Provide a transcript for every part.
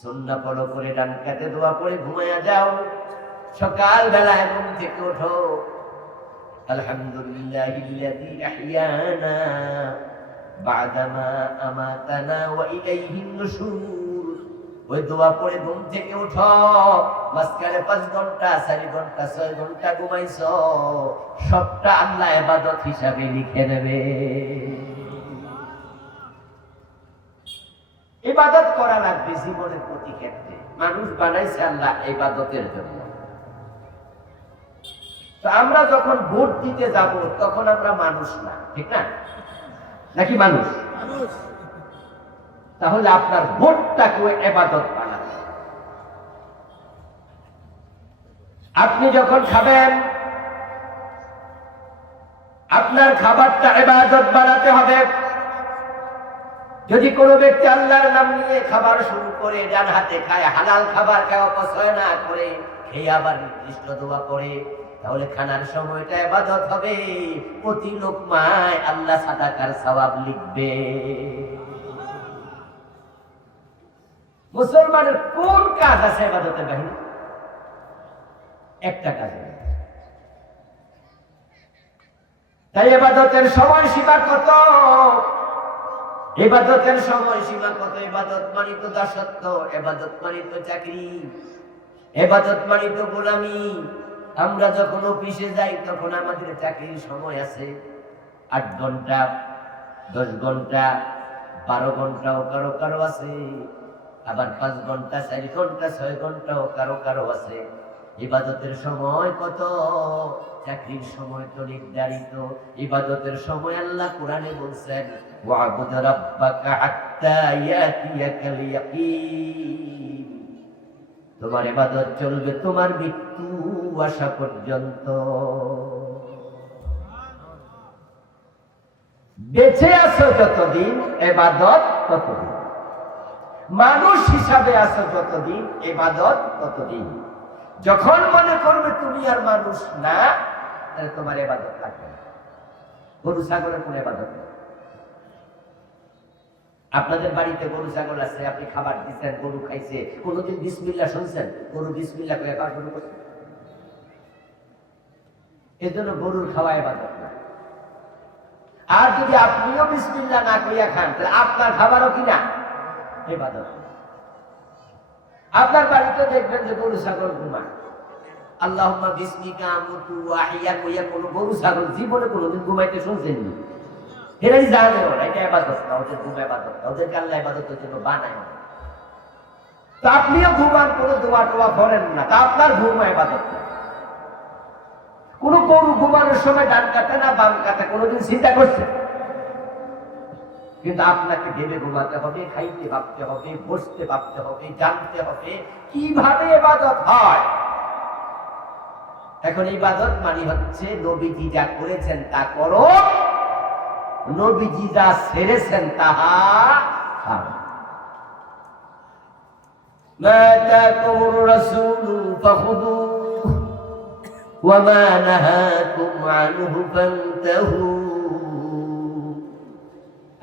সুন্নাহ follow করে ডান কাতে দোয়া পড়ে ঘুমায়া যাও। সকাল বেলায় ঘুম থেকে ওঠো, আলহামদুলিল্লাহিল্লাযী আহইয়ানা বা'দামা আমাতানা ওয়া ইলাইহিন নুশুর। ওই দোয়া পড়ে ঘুম থেকে ওঠো, মাঝখানে 5 ঘন্টা 4 ঘন্টা 6 ঘন্টা ঘুমাইছো, সবটা আল্লাহ ইবাদত হিসাবে লিখে নেবে। ইবাদত করা লাগবে জীবনের প্রতি ক্ষেত্রে। মানুষ বানাইছে আল্লাহ ইবাদতের জন্য। তো আমরা যখন ভোট দিতে যাব তখন আমরা মানুষ না, ঠিক না? নাকি মানুষ? তাহলে আপনার ভোটটাকে ইবাদত বানাবেন। আপনি যখন খাবেন আপনার খাবারটা ইবাদত বানাতে হবে। যদি কোনো ব্যক্তি আল্লাহর নাম নিয়ে খাবার শুরু করে ডান হাতে খায়, হালাল খাবার খায়, অপচয় না করে খেয়ে আবার নির্দিষ্ট দোয়া করে, তাহলে খানার সময়টা ইবাদত হবে। প্রতি লোকমায় আল্লাহ সাদাকার সওয়াব লিখবে। মুসলমানের কোন কাজ আছে ইবাদতের বাহিরে? একটা কাজ। তাই ইবাদতের সময়সীমা কত? ইবাদতের সময়সীমা কত? ইবাদত মানে তো দাসত্ব, ইবাদত মানে তো চাকরি, ইবাদত মানে তো গোলামি। আমরা যখন অফিসে যাই তখন আমাদের চাকরির সময় আছে 8 ঘন্টা, 10 ঘন্টা, 12 ঘন্টাও কারো কারো আছে, আবার 5 ঘন্টা, 4 ঘন্টা, 6 ঘন্টাও কারো কারো আছে। ইবাদতের সময় কত? চাকরির সময় তো নির্ধারিত। ইবাদতের সময় আল্লাহ কোরআনে বলছেন, ওয়া'বুদ রাব্বাকা হাত্তা ইয়াতিয়াকাল ইয়াকিন। তোমার ইবাদত চলবে তোমার মৃত্যু আসা পর্যন্ত। বেঁচে আছো যতদিন ইবাদত ততদিন, মানুষ হিসাবে আছো যতদিন ইবাদত ততদিন। যখন মনে করবে তুমি আর মানুষ না, তাহলে তোমার ইবাদত লাগবে না। গরু ছাগলের কোন ইবাদত নেই। আপনাদের বাড়িতে গরু ছাগল আছে, আপনি খাবার দিচ্ছেন, গরু খাইছে, কোনদিন বিসমিল্লাহ শুনছেন? গরু বিসমিল্লাহ করে খাওয়া শুরু করছে। এই জন্য গরুর খাওয়া ইবাদত না। আর যদি আপনিও বিসমিল্লাহ না কইয়া খান, তাহলে আপনার খাবারও কিনা ইবাদত। আপনার বাড়িতে দেখবেন যে গরু ছাগল ঘুমায়, আল্লাহুম্মা বিসমিকা আমুতু ওয়া আহইয়া কইয়া কোন গরু ছাগল জীবনে কোনদিন ঘুমাইতে শুনছেন না। এরাই জানে ওরা এটা ইবাদত না, ওদের ঘুম ইবাদত না, ওদেরকে আল্লাহ ইবাদতের জন্য বানায় না। তা আপনিও ঘুমান, কোনো দোয়া টোয়া করেন না, তা আপনার ঘুম ইবাদত না। কোন গরু ঘুমানোর সময় ডান কাটে না বাম কাটে কোনদিন চিন্তা করছে? কিন্তু আপনাকে ভেবে ঘুমাতে হবে, খাইতে ভাবতে হবে, বসতে ভাবতে হবে, জানতে হবে কিভাবে ইবাদত হয়। এখন ইবাদত মানে হচ্ছে নবীজি যা করেছেন তা করো, নবীজি যা ছেড়েছেন তাহা ছাড়ো। মা আতাকুমুর রাসূলু ফাখুযুহু ওয়া মা নাহাকুম আনহু ফান্তাহু।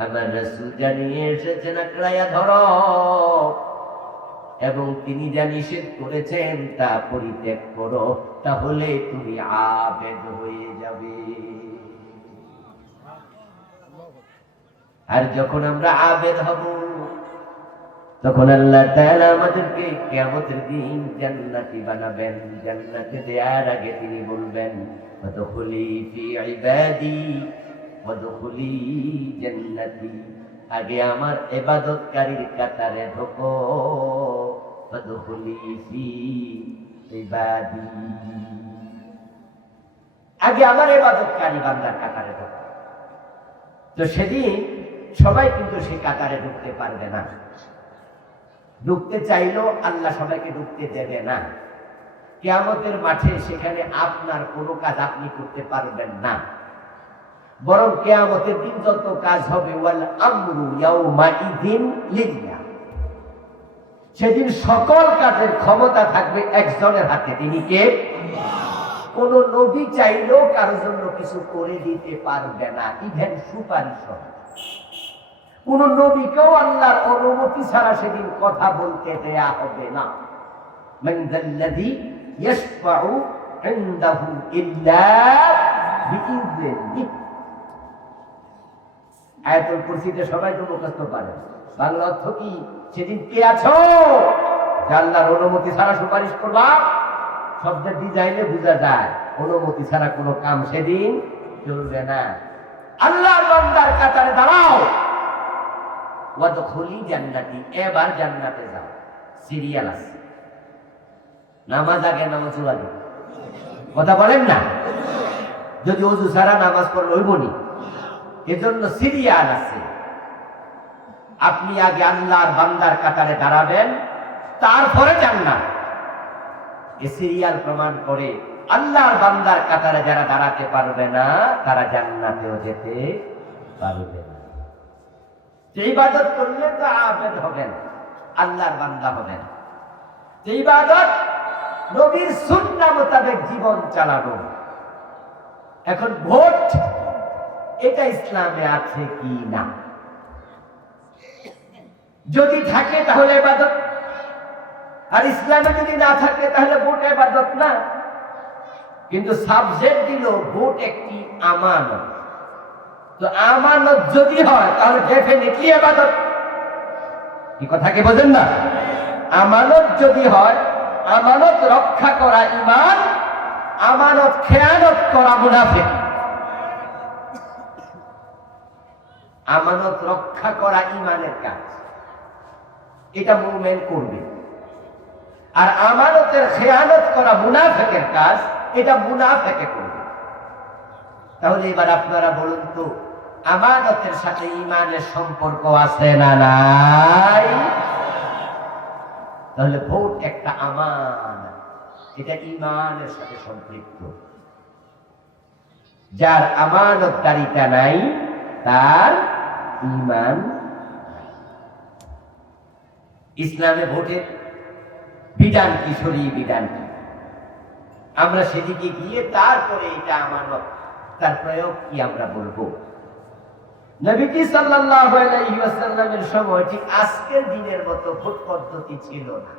আমার রাসূল জানিয়ে এসেছেন আঁকড়াইয়া ধরো, এবং তিনি যা নিষেধ করেছেন তা পরিত্যাগ করো, তাহলে তুমি আবেদ হয়ে যাবে। আর যখন আমরা আবেদ হব তখন আল্লাহ তাআলা আমাদেরকে কিয়ামতের দিন জান্নাতি বানাবেন। জান্নাতে দেওয়ার আগে তিনি বলবেন, ওয়াদখুলি ফি ইবাদি ওয়াদখুলি জান্নাতি। আগে আমার ইবাদতকারীর কাতারে ঢোকো, ওয়াদখুলি ফি ইবাদি। আগে আমার ইবাদতকারী বান্দার কাতারে ঢোকো। তো সেদিন সবাই কিন্তু সেই কাতারে ঢুকতে পারবে না। ঢুকতে চাইলেও আল্লাহ সবাইকে ঢুকতে দেবে না। কিয়ামতের মাঠে সেখানে আপনার কোনো কাজ আপনি করতে পারবেন না, বরং কিয়ামতের দিন যত কাজ হবে ওয়াল আমরু ইয়াউমাইযিন লিল্লাহ। সেদিন সকল কাজের ক্ষমতা থাকবে একজনের হাতে, তিনি কে? কোন নবী চাইলেও কারোর জন্য কিছু করে দিতে পারবে না, ইভেন সুপারিশ। কোন নবীকেও আল্লাহর অনুমতি ছাড়া সেদিন কথা বলতে দেয়া হবে না। মান যাল্লাযী ইয়াশফাউ ইনদাহু ইল্লা বিইذনিহি। আয়াতুল কুরসিতে সবাই তো মুখস্থ পারে। বাংলা অর্থ কি? সেদিন কে আছো যে আল্লাহর অনুমতি ছাড়া সুপারিশ করবা? শব্দের ডিজাইনে বোঝা যায় অনুমতি ছাড়া কোনো কাম সেদিন চলবে না। আল্লাহর বান্দার কাতারে দাঁড়াও, ওয়াদখুলি জান্নাতি, এবার জান্নাতে যাও। সিরিয়াল আছে, নামাজ আগে না ওযু আগে? কথা বলেন না। যদি ওযু ছাড়া নামাজ পড়লে হইব নি? এজন্য সিরিয়াল আছে। আপনি আগে আল্লাহর বান্দার কাতারে দাঁড়াবেন, তারপরে জান্নাত। এই সিরিয়াল প্রমাণ করে আল্লাহর বান্দার কাতারে যারা দাঁড়াতে পারবে না তারা জান্নাতেও যেতে পারবে না। ইবাদত করলে তো আবেদ হবেন, আল্লাহর বান্দা হবেন। ইবাদত নবীর সুন্নাহ মোতাবেক জীবন চালানো। এখন ভোট, এটা ইসলামে আছে কি না? যদি থাকে তাহলে ইবাদত, আর ইসলামে যদি না থাকে তাহলে ভোট ইবাদত না। কিন্তু সাবজেক্ট দিল ভোট একটি আমানত। তো আমানত যদি হয় তাহলে ডেফিনেটলি ইবাদত। কি কথা কি বোঝেন না? আমানত যদি হয়, আমানত রক্ষা করা ঈমান, আমানত খেয়ানত করা মুনাফিক। আমানত রক্ষা করা ঈমানের কাজ, এটা মুমিন করবে। আর আমানতের খেয়ানত করা মুনাফিকের কাজ, এটা মুনাফিকে করবে। তাহলে এবার আপনারা বলুন তো, আমানতের সাথে ঈমানের সম্পর্ক আছে না নাই? তাহলে ভোট একটা আমানত, এটা ঈমানের সাথে সম্পৃক্ত। যার আমানতদারিতা নাই তার ঈমান। ইসলামে ভোটের বিধান কি, শরীয়ী বিধান কি, আমরা সেদিকে গিয়ে তারপরে এটা আমানত, তার প্রয়োগ কি আমরা বলবো। নবীজি সাল্লাল্লাহু আলাইহি ওয়াসাল্লামের সময় ঠিক আজকের দিনের মতো ভোট পদ্ধতি ছিল না।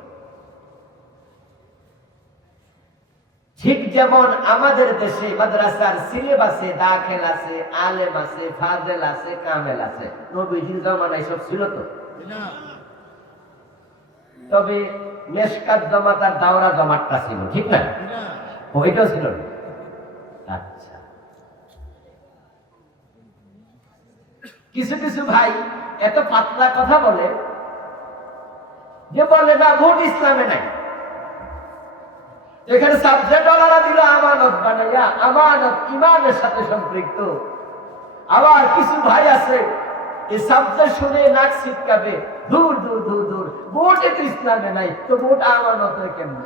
ঠিক যেমন আমাদের দেশে মাদ্রাসার সিলেবাসে দাখিল আছে, আলেম আছে, ফাজেল আছে, কামেল আছে। নবীজির জামানায় সব ছিল তো না। তবে মেশকাত জামাত আর দাওরা জামাতটা ছিল, ঠিক না? ওইটাও ছিল না। আচ্ছা, কিছু কিছু ভাই এত পাতলা কথা বলে যে বলে না ভোট ইসলামে নাই। এখানে সাবজেক্ট ওয়ালারা দিল আমানত বানাইয়া, আমানত ঈমানের সাথে সম্পৃক্ত। আবার কিছু ভাই আছে এই সাবজেক্ট শুনে নাক ছিটকাবে, দূর দূর দূর দূর, ভোট তো ইসলামে নাই, তো ভোট আমানত কেমন?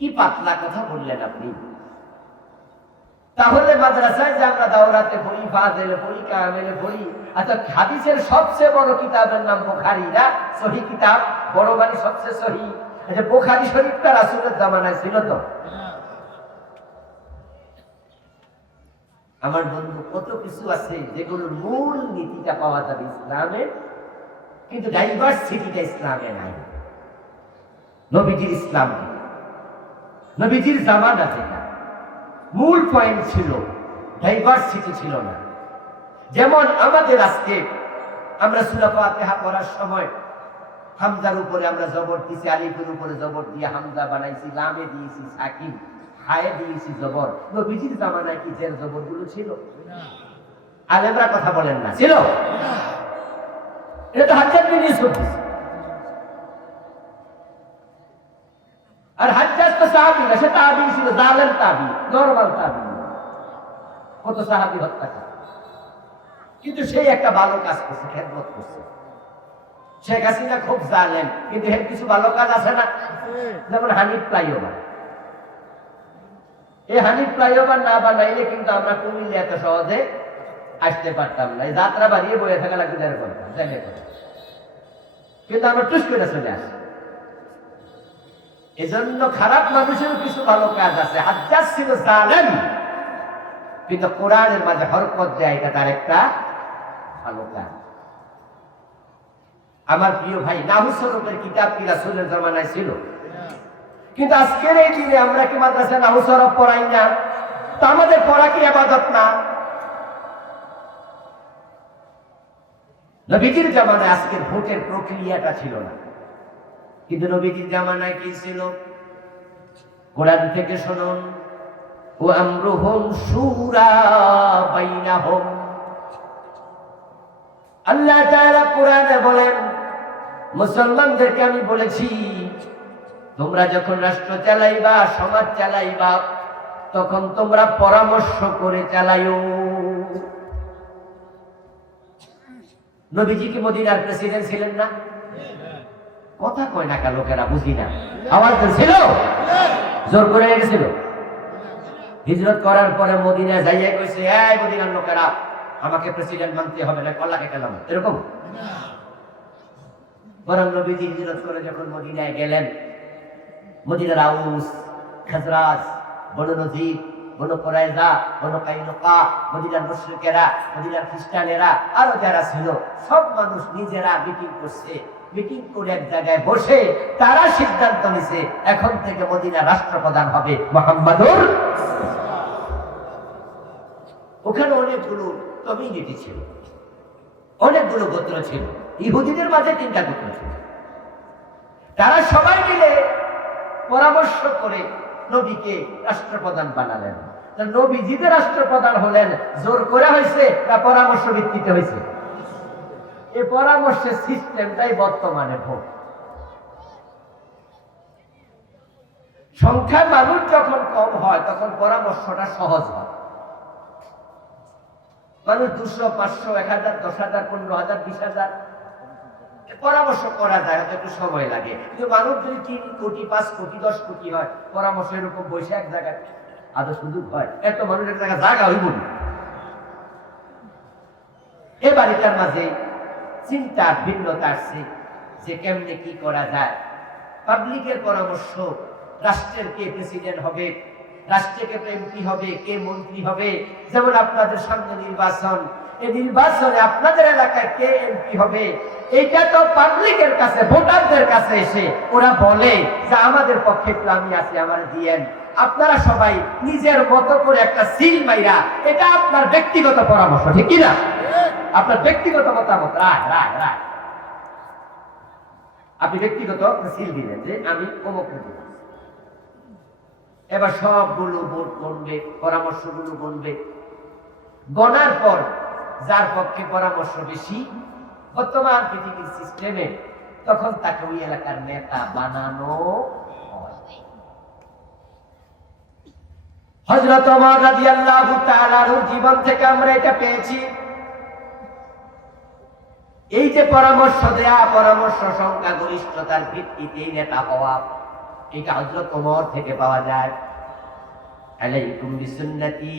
কি পাতলা কথা বললেন আপনি। তাহলে মাদ্রাসায় যে আমরা দাওরাতে পড়ি, ফাজেলে পড়ি, কামেলে পড়ি, আচ্ছা হাদিসের সবচেয়ে বড় কিতাবের নাম বুখারী না? সহিহ কিতাব, বড় মানে সবচেয়ে সহিহ। আচ্ছা বুখারী শরীফটা রাসূলের জামানায় ছিল তো? আমার বন্ধু, কত কিছু আছে যেগুলোর মূল নীতিটা পাওয়া যাবে ইসলামে, কিন্তু ডাইভার্সিটিটা ইসলামে নাই। নবীজির ইসলাম, নবীজির জামানা থেকে মূল পয়েন্ট ছিল, ডাইভার্সিটি ছিল না। যেমন আমাদের আজকে আমরা সূরা ফাতিহা পড়ার সময় হামজার উপরে আমরা জবর দিয়েছি, আলিফের উপরে জবর দিয়ে হামজা বানাইছি, লামে দিয়েছি সাকিন, হায়ে দিয়েছি জবর। নবীজির জামানায় কি জের জবর গুলো ছিল? আলেমরা কথা বলেন না, ছিল? এটা তো হাজ্জাজ বিন ইউসুফ। আর হাজ্জাজ তো সাহাবী না, সে তাবী ছিল, জালেম তাবী, নরমাল তাবী। কত সাহাবী হত্যা করে, কিন্তু সেই একটা ভালো কাজ করছে, খেদমত করছে। শেখ হাসিনা খুব জালেম, কিন্তু এর কিছু ভালো কাজ আছে না? যেমন হানিফ ফ্লাইওভার। এই হানিফ ফ্লাইওভার না বানাইলে কিন্তু আমরা কুমিল্লা এত সহজে আসতে পারতাম না। এই যাত্রা বাড়িয়ে বয়ে থাকা লাগবে, কিন্তু আমরা টুস করে চলে আসি। এজন্য খারাপ মানুষের কিছু ভালো কাজ আছে। হাজ্জাজ ছিল জালেম, কিন্তু কোরআনের মাঝে হরকত দেয়, এটা তার একটা ভালো কাজ। আমার প্রিয় ভাই, নাহু সরফের কিতাব কি রাসূলের জামানায় ছিল? কিন্তু আজকের এই দিনে আমরা কি মাদ্রাসায় নাহু সরফ পড়াই না? তা আমাদের পড়া কি ইবাদত না? নবীজির জামানায় আজকের ভোটের প্রক্রিয়াটা ছিল না, কিন্তু নবীজির জামানায় কি ছিল? কোরআন থেকে শুনুন, ওয়া আমরুহুম শুরা বাইনাহুম। আল্লাহ তাআলা কোরআনে বলেন, মুসলমানদেরকে আমি বলেছি তোমরা যখন রাষ্ট্র চালাইবা, সমাজ চালাইবা, তখন তোমরা পরামর্শ করে চালাইও। নবীজি কি মদিনার প্রেসিডেন্ট ছিলেন না? কথা কয় না কা লোকেরা, বুঝি না। আওয়াজ ছিল, জোর করে গেছিল। হিজরত করার পরে মদিনায় যাইয়া কইছে, এই মদিনার লোকেরা, আমাকে প্রেসিডেন্ট মানতে হবে না, আল্লাহকে কালাম, এরকম। বরং নবীজি হিজরত করে যখন মদিনায় গেলেন, মদিনার আউস, খাজরাজ, বনু নজির, বনু কুরাইজা, বনু কাইনুকা, মদিনার মুশরিকেরা, মদিনার খ্রিস্টানেরা, আরো যারা ছিল, সব মানুষ নিজেরা মিটিং করছে। মিটিং করে এক জায়গায় বসে তারা সিদ্ধান্ত নিছে, এখন থেকে মদিনা রাষ্ট্রপ্রধান হবে মুহাম্মাদুর। ওখানে অনেকগুলো কমিউনিটি ছিল, অনেকগুলো গোত্র ছিল। ইহুদিদের মাঝে 3টা গোত্র ছিল। তারা সবাই মিলে পরামর্শ করে নবীকে রাষ্ট্রপ্রধান বানালেন। নবীজিতে রাষ্ট্রপ্রধান হলেন জোর করে হয়েছে না পরামর্শ ভিত্তিতে হয়েছে? এই পরামর্শের সিস্টেমটাই বর্তমানে ভোট। সংখ্যা মানুষ যখন কম হয় তখন পরামর্শটা সহজ হয়। মানুষ 200, 500, 1000, 10,000, 15,000, 20,000 পরামর্শ করা যায়, হয়তো একটু সময় লাগে। কিন্তু মানুষ যদি 3 কোটি, 5 কোটি, 10 কোটি হয়, পরামর্শ এরকম বসে এক জায়গায় আদৌ সুযোগ হয়? এত মানুষ এক জায়গায় জায়গা হইব না। এ বাড়িটার মাঝে চিন্তার ভিন্নতা আসছে যে কেমনে কি করা যায়। পাবলিকের পরামর্শ, রাষ্ট্রের কে প্রেসিডেন্ট হবে, রাষ্ট্রে কে এমপি হবে, কে মন্ত্রী হবে। যেমন আপনাদের সামনে নির্বাচন, এই নির্বাচনে আপনাদের এলাকায় কে এমপি হবে, এইটা তো পাবলিকের কাছে, ভোটারদের কাছে এসে ওরা বলে যে আমাদের পক্ষে একটু আমি আছি, আমার দিয়েন। আপনারা সবাই নিজের মতো করে একটা সিল মাইরা, এটা আপনার ব্যক্তিগত পরামর্শ, ঠিক কিনা? আপনার ব্যক্তিগত মতামত, রায় রায় রায়, আপনি ব্যক্তিগত সিল দিলেন যে আমি অমুক দিব। এবার সবগুলো ভোট গণবে, পরামর্শগুলো গণবে। গণার পর যার পক্ষে পরামর্শ বেশি বর্তমান পৃথিবীর সিস্টেমে, তখন তাকে ওই এলাকার নেতা বানানো হয়। হযরত ওমর রাদিয়াল্লাহু তাআলার জীবন থেকে আমরা এটা পেয়েছি। এই যে পরামর্শ দেয়া, পরামর্শ সংখ্যাগরিষ্ঠতার ভিত্তিতে নেতা হওয়া, এটা হযরত ওমর থেকে পাওয়া যায়। আলাইকুম বিসুন্নতি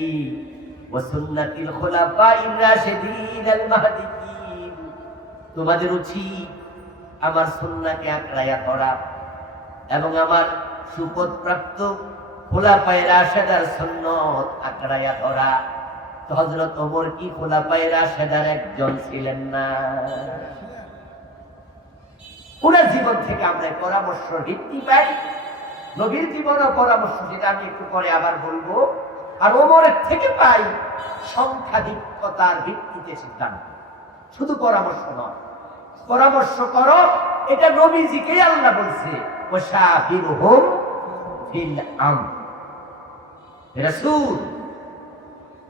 ওয়া সুন্নাতিল খুলাফাইর রাশিদিনাল মাহদিয়িন। তোমাদের উচিত আমার সুন্নাহকে আঁকড়াইয়া ধরা এবং আমার সুপথপ্রাপ্ত খুলাফায়ে রাশিদার সুন্নাত আঁকড়াইয়া ধরা। তো হযরত ওমর কি খুলাফায়ে রাশিদার একজন ছিলেন না? ওনার জীবন থেকে আমরা পরামর্শ ভিত্তি পাই। নবীর জীবন ও পরামর্শ, যেটা আমি একটু পরে আবার বলবো। আর ওমরের থেকে পাই সংখ্যাধিক্যতার ভিত্তিতে সিদ্ধান্ত। শুধু পরামর্শ নয়, পরামর্শ করো, এটা নবীজিকে আল্লাহ বলছে, ওয়াশাবিরহুম ফিল আমর। রাসূল,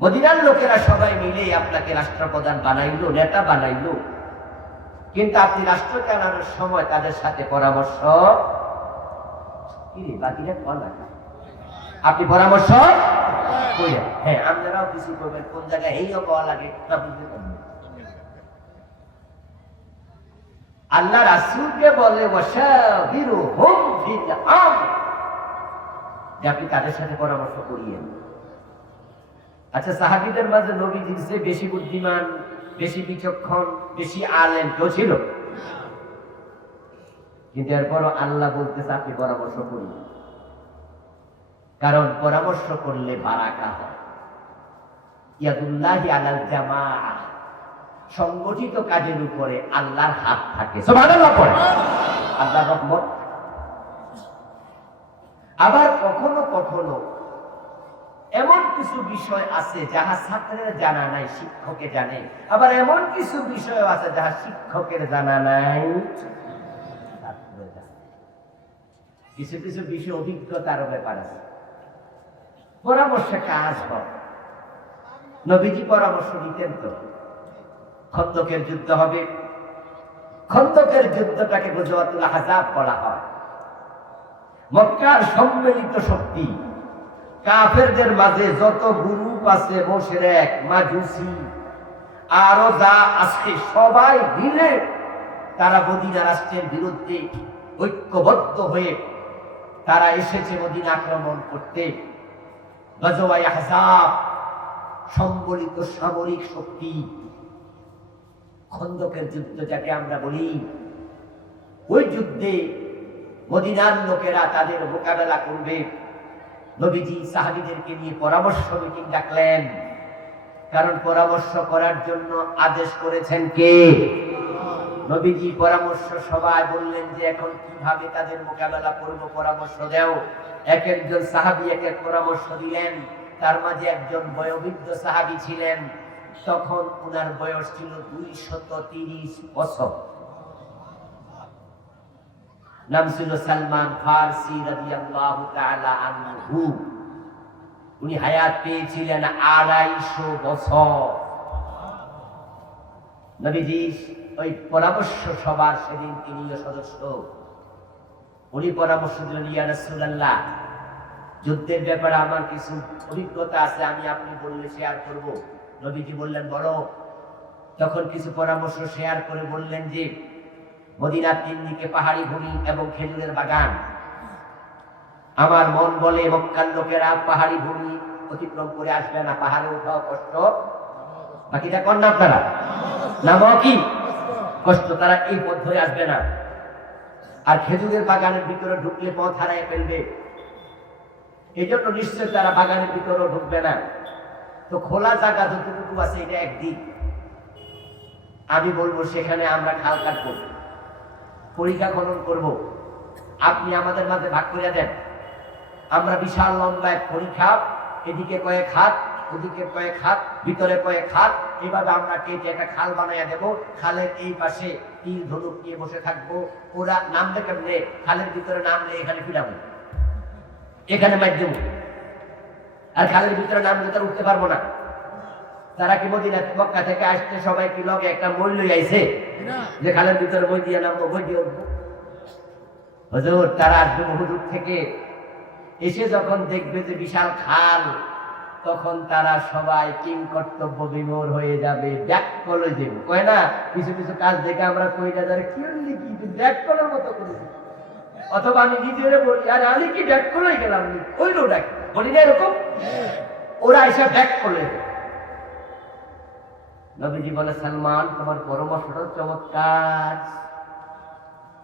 মদিনার লোকেরা সবাই মিলে আপনাকে রাষ্ট্রপ্রধান বানাইলো, নেতা বানাইলো, কিন্তু আপনি রাষ্ট্র চালানোর সময় তাদের সাথে পরামর্শ আপনি পরামর্শ কইরা, হ্যাঁ আপনারাও কিছু করবেন, কোন জায়গায় এইও পাওয়া লাগে না বুঝতে পারবেন। আল্লাহ রাসূলকে বলে ওয়াশাবিরহুম ফিল আমর, যে আপনি তাদের সাথে পরামর্শ করিয়েন। আচ্ছা, সাহাবীদের মাঝে নবীজির চেয়ে বেশি বুদ্ধিমান, বেশি বিচক্ষণ, বেশি আলেম কেউ ছিল? কিন্তু এরপরও আল্লাহ বলতেছে আপনি পরামর্শ করুন, কারণ পরামর্শ করলে বারাকা হয়। ইয়াদুল্লাহি আলাল জামাআহ, সংগঠিত কাজের উপরে আল্লাহর হাত থাকে। সুবহানাল্লাহ পড়ে, আল্লাহর রহমত। আবার কখনো কখনো এমন কিছু বিষয় আছে যাহা ছাত্রের জানা নাই, শিক্ষকের জানে। আবার এমন কিছু বিষয় আছে যাহা শিক্ষকের জানা নাই, ছাত্র জানে। কিছু কিছু বিষয় অভিজ্ঞতার ব্যাপার আছে, পরামর্শে কাজ হয়। নবীজি পরামর্শ দিতেন তো। খন্দকের যুদ্ধ হবে, খন্দকের যুদ্ধটাকে গজওয়াতুল আহজাব বলা হয়। মক্কার সম্মিলিত শক্তি, কাফেরদের মাঝে যত গ্রুপ আছে, মুশরিক, মাজুসি, আরো যা আছে, সবাই মিলে তারা মদিনা রাষ্ট্রের বিরুদ্ধে ঐক্যবদ্ধ হয়ে তারা এসেছে মদিনা আক্রমণ করতে। গজওয়ায়ে আহজাব, সম্মিলিত সামরিক শক্তি, খন্দকের যুদ্ধ যাকে আমরা বলি, ওই যুদ্ধে মদিনার লোকেরা তাদের মোকাবেলা করবে। নবীজি সাহাবীদেরকে নিয়ে পরামর্শ মিটিং ডাকলেন, কারণ পরামর্শ করার জন্য আদেশ করেছেন কে? নবীজি পরামর্শ সবাই বললেন যে এখন কিভাবে তাদের মোকাবেলা করব, পরামর্শ দাও। এক একজন সাহাবী এক এক পরামর্শ দিলেন। তার মাঝে একজন বয়োবৃদ্ধ সাহাবী ছিলেন, তখন ওনার বয়স ছিল 230 বছর। নাম ছিল সালমান ফারসি রাদিয়াল্লাহু তাআলা আনহু। উনি হায়াত পেয়েছিলেন 250 বছর। নবীজি ওই পরামর্শ সভার সেদিন তিনিও সদস্য। উনি পরামর্শ দিলেন, ইয়া রাসূলুল্লাহ, যুদ্ধের ব্যাপারে আমার কিছু অভিজ্ঞতা আছে, আমি আপনি বললে শেয়ার করব। নবীজি বললেন, বলো। তখন কিছু পরামর্শ শেয়ার করে বললেন যে মদিনার 3 দিকে পাহাড়ি ভূমি এবং খেজুরের বাগান। আমার মন বলে মক্কার লোকেরা পাহাড়ি ভূমি অতিক্রম করে আসবে না, পাহাড়ে ওঠাও কষ্ট। বাকিটা কোন নাম তারা নামও কি কষ্ট, তারা এই পথ ধরে আসবে না। আর খেজুরের বাগানের ভিতরে ঢুকলে পথ হারায় ফেলবে, এই জন্য নিশ্চয় তারা বাগানের ভিতরে ঢুকবে না। তো খোলা জায়গা যতটুকু আছে এটা একদিক, আমি বলবো সেখানে আমরা খাল কাটবো, পরিখা খনন করব। আপনি আমাদের মাঝে ভাগ করে দেন। আমরা বিশাল লম্বা এক পরিখা, এদিকে কয়েক হাত, ওদিকে কয়েক হাত, ভিতরে কয়েক হাত, এভাবে আমরা কেটে একটা খাল বানাইয়া দেবো। খালের এই পাশে তীর ধনুক নিয়ে বসে থাকবো। ওরা নামবে কেমনে? খালের ভিতরে নামলে এখানে ফিরাবো, এখানে মার দেবো। আর খালের ভিতরে নামলে তারা উঠতে পারবো না। তারা কি মদিনা মক্কা থেকে আসতে সবাই কি লগে একটা মই লই আইছে যে খালের ভিতরে মই দিয়ে নামবো, মই দিয়ে উঠবো? হুজুর, তারা আসবে বহুদূর থেকে। এসে যখন দেখবে যে বিশাল খাল, তখন তারা সবাই কিং কর্তব্য বিমূঢ় হয়ে যাবে, ব্যাক করে দেব। কয় না, কিছু কিছু কাজ দেখে আমরা কই না, যারা কি হলি কি ব্যাক করার মতো করে। অথবা আমি নিজেরে বলি, আরে আমি কি ব্যাক করে গেলাম, ওই লোক ডাকি বলি না এরকম, ওরা এসে ব্যাক করে। নবীজি বলে, সালমান, তোমার পরামর্শটা চমৎকার।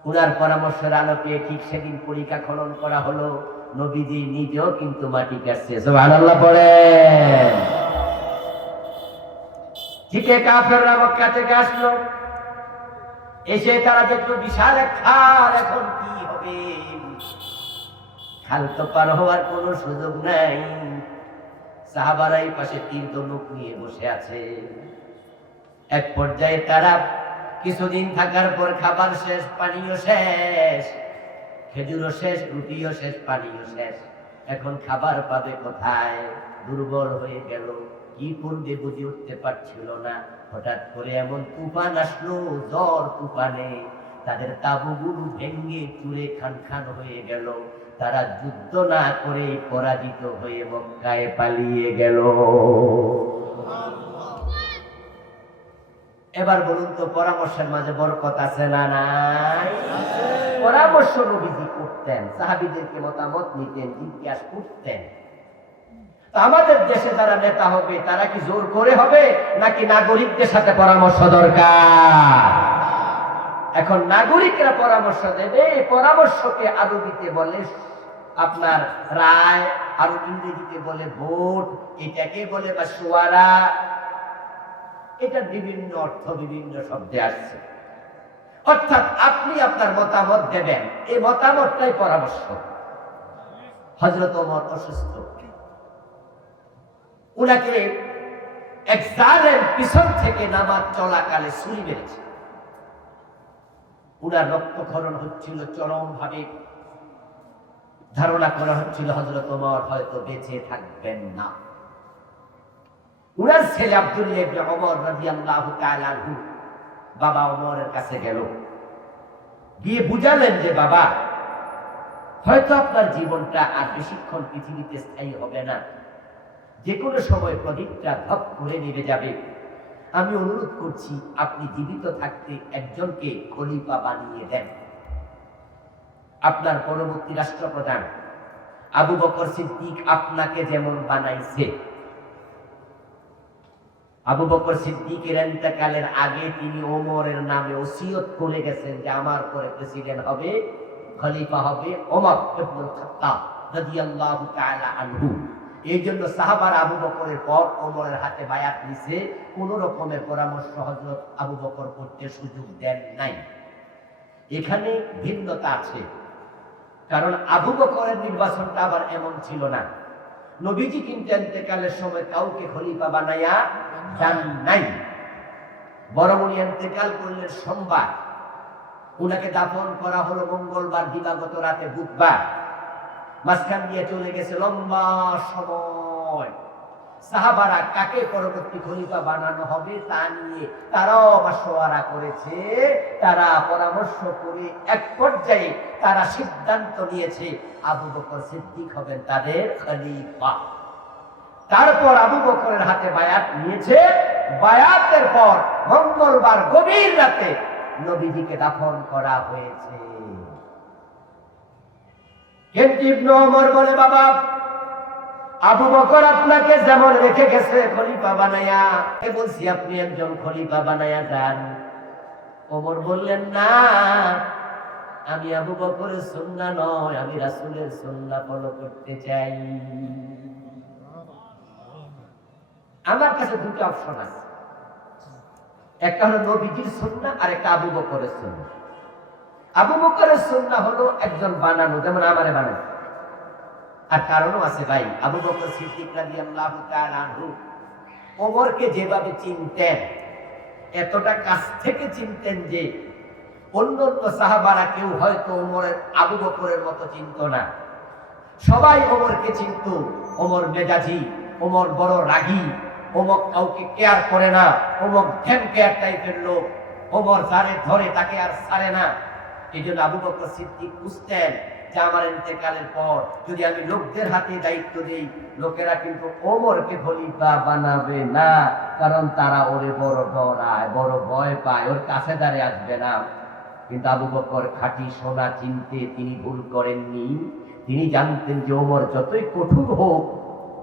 উনার পরামর্শের আলোকে ঠিক সেদিন পরীক্ষা খনন করা হলো। নবীজি নিজেও কিন্তু মাটি কাটছে। সুবহানাল্লাহ পড়েন। ঠিকই কাফেররা মক্কা থেকে আসলো, এসে তারা দেখলো বিশাল এক খাল। এখন কি হবে? খাল তো পার হওয়ার কোনো সুযোগ নাই। সাহাবারা এই পাশে তীর ধনুক নিয়ে বসে আছে। এক পর্যায়ে তারা কিছুদিন থাকার পর খাবার শেষ, পানিও শেষ, খেজুরও শেষ, রুটিও শেষ, পানিও শেষ। এখন খাবার পাবে কোথায়? দুর্বল হয়ে গেল, কি করবে বুঝে উঠতে পারছিল না। হঠাৎ করে এমন তুফান আসলো, ঝড় তুফানে তাদের তাঁবুগুলো ভেঙে চুরে খান খান হয়ে গেল। তারা যুদ্ধ না করে পরাজিত হয়ে মক্কায় পালিয়ে গেল। এবার বলুন তো, পরামর্শের মাঝে বরকত আছে না নাই? পরামর্শ নবীজি করতেন, সাহাবীদেরকে মতামত নিতেন, জিজ্ঞাসা করতেন। আমাদের দেশে যারা নেতা হবে, তারা কি জোর করে হবে নাকি নাগরিকদের সাথে পরামর্শ দরকার? এখন নাগরিকরা পরামর্শ দেবে। পরামর্শকে আরবিতে বলে আপনার রায়, আর ইংরেজিতে বলে ভোট। এটাকে বলে মাশওয়ারা। এটা বিভিন্ন অর্থ বিভিন্ন শব্দে আসছে। অর্থাৎ আপনি আপনার মতামত দেবেন, এই মতামতটাই পরামর্শ। হযরত ওমর অসুস্থ, উনাকে এক জালেম পিছন থেকে নামাজ চলাকালে ছুরি মেরেছে। উনার রক্তক্ষরণ হচ্ছিল চরম ভাবে। ধারণা করা হচ্ছিল হযরত ওমর হয়তো বেঁচে থাকবেন না। উনার ছেলে আব্দুল্লাহ ইবনে ওমর রাদিয়াল্লাহু তাআলা আনহু বাবা ওমরের কাছে গেল, গিয়ে বুঝালেন যে বাবা, হয়তো আপনার জীবনটা আর বেশিক্ষণ পৃথিবীতে স্থায়ী হবে না, যে কোনো সময় প্রদীপটা ধপ করে নেমে যাবে। আমি অনুরোধ করছি আপনি জীবিত থাকতে একজনকে খলিফা বানিয়ে দেন। আপনার পরবর্তী রাষ্ট্রপ্রধান আবু বকর সিদ্দিক আপনাকে যেমন বানাইছে, আবু বকর সিদ্দিকের ইন্তেকালের আগে তিনি ওমরের নামে ওসিয়ত করে গেছেন যে আমার পরে প্রেসিডেন্ট হবে, খলিফা হবে ওমর ইবনুল খাত্তাব রাদিয়াল্লাহু তাআলা আনহু। এই জন্য সাহাবারা আবু বকরের পর ওমরের হাতে বায়াত নিছে, কোন রকমের পরামর্শ হযরত আবু বকর করতে সুযোগ দেন নাই। এখানে ভিন্নতা আছে, কারণ আবু বকরের নির্বাচনটা আবার এমন ছিল না। নবীজি কিন্তু ইন্তেকালের সময় কাউকে খলিফা বানায়া দেন নাই, বরং উনি ইন্তেকাল করলেন সোমবার, উনাকে দাফন করা হলো মঙ্গলবার দিবাগত রাতে বুধবার। মাঝখান দিয়ে চলে গেছে লম্বা সময়। সাহাবারা কাকে পরবর্তী খলিফা বানানো হবে তা নিয়ে তারাও মাশওয়ারা করেছে, তারা পরামর্শ করে এক পর্যায়ে তারা সিদ্ধান্ত নিয়েছে আবু বকর সিদ্দিক হবেন তাদের খলিফা। তারপর আবু বকরের হাতে বায়াত নিয়েছে। বায়াতের পর মঙ্গলবার গভীর রাতে নবীজিকে দাফন করা হয়েছে। কিন্তু ইবনে ওমর বলে, বাবা, আবু বকর আপনাকে যেমন রেখে গেছে খলিফা বানায়া, বলছি আপনি একজন খলিফা বানায়া যান। ওমর বললেন, না, আমি আবু বকরের সুন্নাহ নয়, আমি রাসূলের সুন্নাহ ফলো করতে চাই। আমার কাছে দুটো অপশন আছে, একটা হলো নবীজির সুন্নাহ আর একটা আবু বকরের সুন্নাহ। আবু বকরের সুন্নাহ হলো একজন বানানো, যেমন আমারে বানানো। আর কারণও আছে ভাই, আবু বকর সিদ্দিক রাদিয়াল্লাহু তাআলা আনহু ওমরকে যেভাবে চিনতেন, এতটা কাছ থেকে চিনতেন যে অন্য সাহাবারা কেউ হয়তো ওমরের আবু বকরের মতো চিনত না। সবাই ওমরকে চিনত, ওমর মেজাজি, ওমর বড় রাগী, ওমর কাউকে কেয়ার করে না, ওমর ধ্যান কেয়ার টাইপের লোক, ওমর যারে ধরে তাকে আর ছাড়ে না। এই জন্য আবু বকর সিদ্দিক বুঝতেন যে আমার ইন্তেকালের পর যদি আমি লোকদের হাতে দায়িত্ব দেই, লোকেরা কিন্তু ওমরকে খলিফা বানাবে না, কারণ তারা ওরে বড় ডরায়, বড় ভয় পায়, ওর কাছে দাঁড়িয়ে আসবে না। কিন্তু আবু বকর খাঁটি সোনা চিনতে তিনি ভুল করেননি। তিনি জানতেন যে ওমর যতই কঠোর হোক,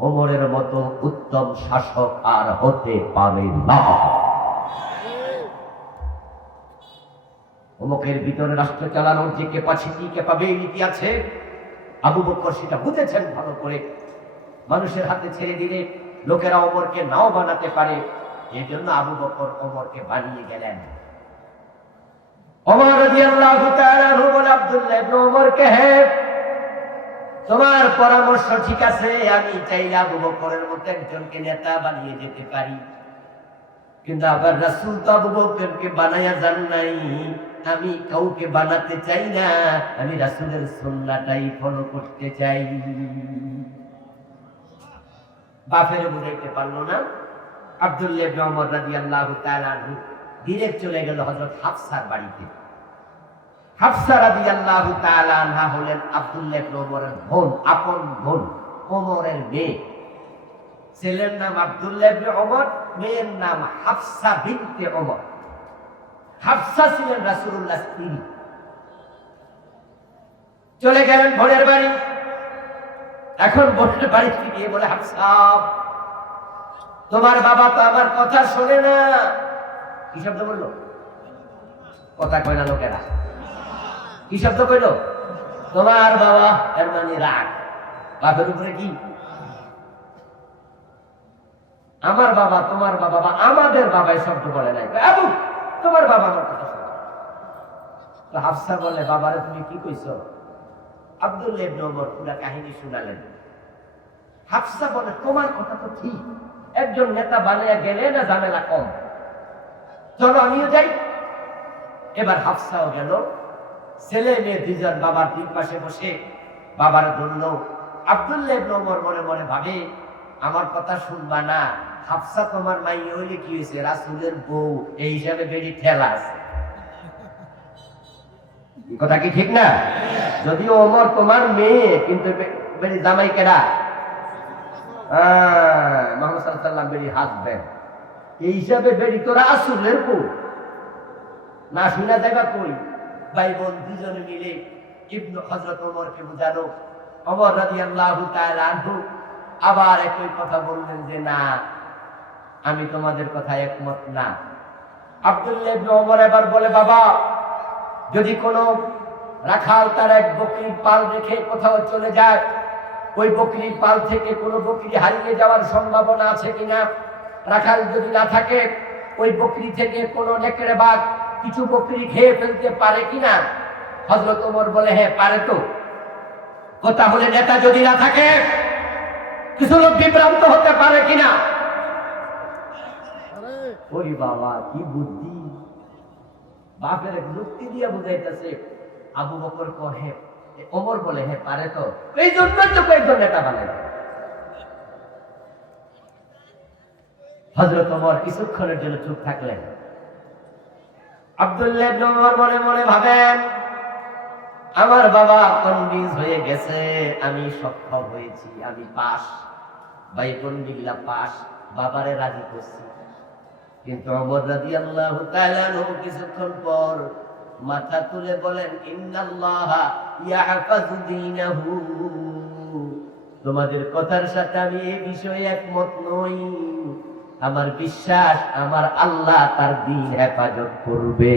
ওমরের মতো উত্তম শাসক আর হতে পারে না। ওমরের ভিতরে রাষ্ট্র চালানোর যে ক্যাপাসিটি, ক্যাপাবিলিটি আছে, আবু বকর সেটা বুঝেছেন ভালো করে। মানুষের হাতে ছেড়ে দিলে লোকেরা ওমরকে নাও বানাতে পারে, এই জন্য আবু বকর ওমরকে বানিয়ে গেলেন। ওমর রাদিয়াল্লাহু তাআলা আনহু বলে, আব্দুল্লাহ ইবনে ওমরকে, হে, তোমার পরামর্শ ঠিক আছে, আমি চাইলে আবু বকরের মতো একজনকে নেতা বানিয়ে যেতে পারি, কিন্তু আবার রাসূল তো আবু বকরকে বানায়া যান নাই, আমি কাউকে বানাতে চাই না, আমি রাসূলের সুন্নাহটাই ফলো করতে চাই। বাপের বুঝাইতে পারলো না। আব্দুল্লাহ ইবনে ওমর রাদিয়াল্লাহু তাআলা আনহু ডিরেক্ট চলে গেল হযরত হাফসার বাড়িতে। হাফসা রাদিয়াল্লাহু তাআলা আনহা হলেন আব্দুল্লাহ ইবনে ওমরের বোন, আপন বোন, ওমরের মেয়ে। ছেলের নাম আব্দুল্লাহ ইবনে ওমর, মেয়ের নাম হাফসা বিনতে ওমর। হাফসা ছিলেন রাসূলুল্লাহর স্ত্রী। চলে গেলেন বোনের বাড়ি। এখন বোনের বাড়ি থেকে গিয়ে বলে, হাফসা, তোমার বাবা তো আমার কথা শোনে না। কি শব্দ বললো? কথা কয় না লোকেরা। কি শব্দ কইল? তোমার বাবা, এর মানে রাগ। বাপের উপরে কি? আমার বাবা তোমার বাবা বা আমাদের বাবাই শব্দ বলে নাই, আবু তোমার বাবা আমার কথা শোনো। তো হাফসা বলে, বাবারে তুমি কি কইছো? আব্দুল্লাহ ইবনে ওমর পুরো কাহিনী শুনালেন। হাফসা বলে, তোমার কথা তো ঠিক, একজন নেতা বানাইয়া গেলে না ঝামেলা কম, চলো আমিও যাই। এবার হাফসাও গেল, ছেলে মেয়ে দুজন বাবার দুই পাশে বসে বাবার ধরল। আব্দুল্লাহ ইবনে ওমর মনে মনে ভাবে, আমার কথা শুনবা না, হাফসা তোমার মাই হইলে কি হয়েছে, রাসূলের বউ, এই হিসাবে বেড়ি ঠেলা আছে। কথা কি ঠিক না? যদিও ওমর তোমার মেয়ে, কিন্তু বেড়ি জামাই কেডা? মুহাম্মদ সাল্লাল্লাহু আলাইহি ওয়াসাল্লাম বেড়ি হাসবেন, এই হিসাবে বেড়ি তো রাসূলের বউ, না শুনে যাইবা কই? ভাই বোন দুজনে মিলে ইবনে হযরত ওমরকে বুঝালো। ওমর রাদিয়াল্লাহু তাআলা আনহু আবার একই কথা বললেন যে, না, আমি তোমাদের কথা একমত না। আব্দুল্লাহ ইবনে ওমর এবার বলে, বাবা, যদি কোনো রাখাল তার এক বকরির পাল রেখে কোথাও চলে যায়, ওই বকরির পাল থেকে কোনো বকরি হারিয়ে যাওয়ার সম্ভাবনা আছে কিনা? রাখাল যদি না থাকে, ওই বকরি থেকে কোনো নেকড়ে বাঘ কিছু বকরি খেয়ে ফেলতে পারে কিনা? হযরত ওমর বলে, হ্যাঁ পারে। তো তাহলে নেতা যদি না থাকে, কিছু লোক বিভ্রান্ত হতে পারে কিনা? ওই বাবা, কি বুদ্ধি! বাপের এক যুক্তি দিয়ে বুঝাইতেছে। আবু বকর কহে, ওমর বলে, হ্যাঁ পারে। তো এই জন্যই তো কয়েকজন নেতা বানায়। হযরত ওমর কিছুক্ষণের জন্য চুপ থাকলেন। আব্দুল্লাহ ইবনে ওমর মনে মনে ভাবেন, আমার বাবা কনভিন্স হয়ে গেছে, আমি সক্ষম হয়েছি, আমি পাস, ভাই বোন মিল্লা পাস, বাবারে রাজি করছি। কিন্তু ওমর রাদিয়াল্লাহু তাআলা আনহু কিছুক্ষণ পর মাথা তুলে বলেন, ইন্নাল্লাহা ইয়াহফাযু দীনাহু, তোমাদের কথার সাথে আমি এই বিষয়ে একমত নই। আমার বিশ্বাস, আমার আল্লাহ তার দ্বীন হেফাজত করবে।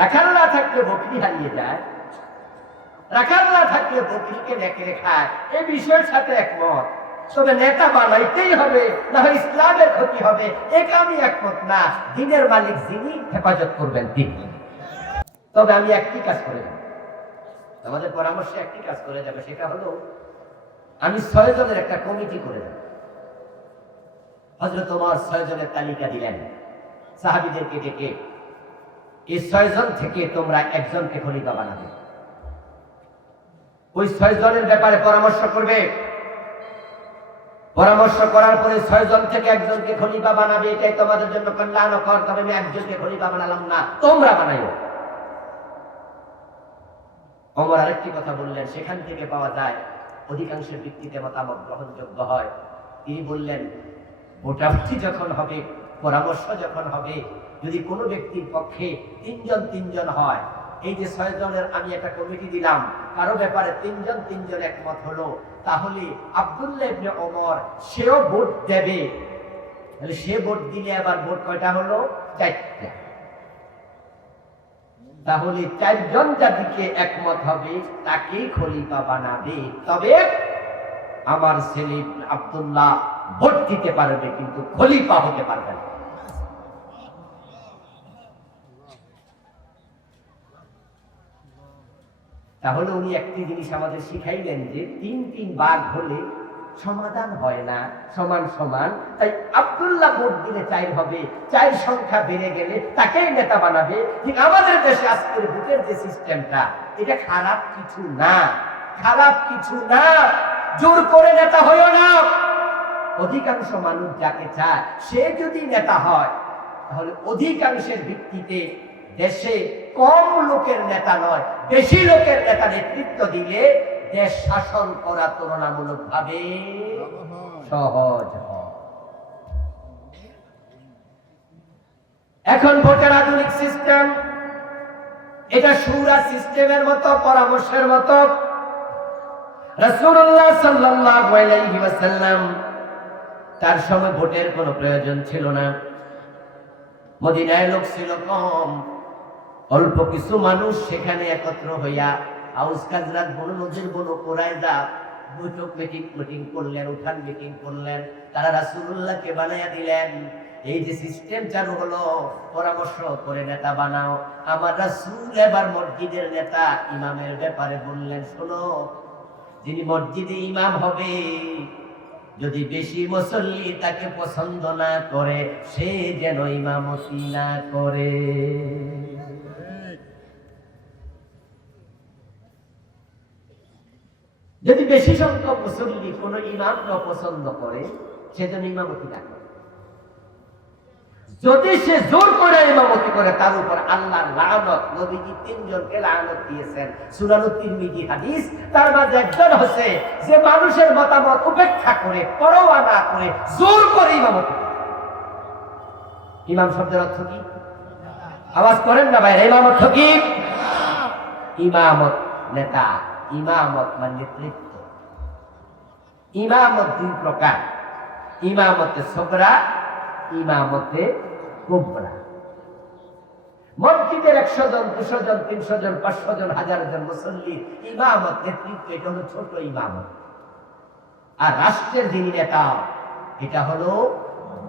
রাখাল না থাকলে বকরি হারিয়ে যায়, রাখাল না থাকলে বকরিকে নেকড়ে খায়, এই বিষয়ের সাথে একমত। তবে নেতা বানাইতেই হবে, না হয় ইসলামের ক্ষতি হবে, এটা আমি একমত না। দ্বীনের মালিক যিনি, হেফাজত করবেন তিনি। তবে আমি একটি কাজ করে যাব, আমাদের পরামর্শে একটি কাজ করে যাবে, সেটা হলো আমি 6 জনের একটা কমিটি করে যাব। হযরত ওমর 6 জনের তালিকা দিলেন সাহাবীদেরকে ডেকে, এই 6 জন থেকে তোমরা একজনকে খলিফা বানাবে। ওই 6 জনের ব্যাপারে পরামর্শ করবে। পরামর্শ করার পরে 6 জন থেকে একজনকে খলিফা বানাবে, এটাই তোমাদের জন্য কল্যাণকর। তবে আমি একজনকে খলিফা বানালাম না, তোমরা বানাইও। ওমর আরেকটি কথা বললেন, সেখান থেকে পাওয়া যায় অধিকাংশের ভিত্তিতে মতামত গ্রহণযোগ্য হয়। তিনি বললেন, ভোটাভুটি যখন হবে, পরামর্শ যখন হবে, যদি কোনো ব্যক্তির পক্ষে 3 জন হয়, এই যে 6 জনের আমি একটা কমিটি দিলাম, কারো ব্যাপারে 3 জন একমত হলো, তাহলে আব্দুল্লাহ ইবনে ওমর সেও ভোট দেবে। তাহলে সে ভোট দিলে আবার ভোট কয়টা হলো? 4টা। তাহলে 4 জন যাদিকে একমত হবে, তাকেই খলিফা বানাবে। তবে আমার ছেলে আব্দুল্লাহ ভোট দিতে পারবে, কিন্তু খলিফা হতে পারবে না। তাহলে উনি একটি জিনিস আমাদের শিখাইলেন যে 3 ভাগ হলে সমাধান হয় না, সমান সমান। তাই আব্দুল্লাহ ভোট দিলে 4 হবে, 4 সংখ্যা বেড়ে গেলে তাকেই নেতা বানাবে। ঠিক আমাদের দেশে আজকের ভোটের যে সিস্টেমটা, এটা খারাপ কিছু না, খারাপ কিছু না। জোর করে নেতা হইও না। অধিকাংশ মানুষ যাকে চায়, সে যদি নেতা হয়, তাহলে অধিকাংশের ভিত্তিতে দেশে কম লোকের নেতা নয়, বেশি লোকের নেতা নেতৃত্ব দিলে দেশ শাসন করা তুলনামূলকভাবে সহজ হয়। এখন ভোটের আধুনিক সিস্টেম, এটা শুরা সিস্টেমের মতো, পরামর্শের মতো। রাসূলুল্লাহ সাল্লাল্লাহু আলাইহি ওয়াসাল্লাম তার সময় ভোটের কোনো প্রয়োজন ছিল না। মদিনায় লোক ছিল কম, অল্প কিছু মানুষ সেখানে একত্র হইয়া আউস খাজরাজ বনু নজির বনু কুরাইজা বৈঠক মিটিং করলেন, উঠান মিটিং করলেন, তারা রাসূলুল্লাহকে বানায়া দিলেন। এই যে সিস্টেম চালু হলো, পরামর্শ করে নেতা বানাও। আমার রাসূল এবার মসজিদের নেতা ইমামের ব্যাপারে বললেন, শোনো, যিনি মসজিদে ইমাম হবে, যদি বেশি মুসল্লি তাকে পছন্দ না করে, সে যেন ইমামতি না করে। যদি বেশি সংখ্যক মুসল্লি কোন ইমামকে পছন্দ করে, সে যেন ইমামতি না করে। যদি সে জোর করে ইমামতি করে, তার উপর আল্লাহর লানত। নবীজি 3 জনকে লানত দিয়েছেন, সুনান তিরমিজি হাদিস। তার মাঝে একজন হচ্ছে যে মানুষের মতামত উপেক্ষা করে, পরোয়া না করে জোর করে ইমামতি করে। ইমাম শব্দের অর্থ কি? আওয়াজ করেন না ভাই, ইমাম অর্থ কি? ইমামত নেতা, ইমামত মানে নেতৃত্ব। ইমামত 2 প্রকার, ইমামতে সগরা, ইমামতে কুবরা। মসজিদের 100 জন, 200 জন, 300 জন, 500 জন, 1000 জন মুসল্লি ইমামত, নেতৃত্ব, এটা হলো ছোট ইমামত। আর রাষ্ট্রের যিনি নেতা, এটা হলো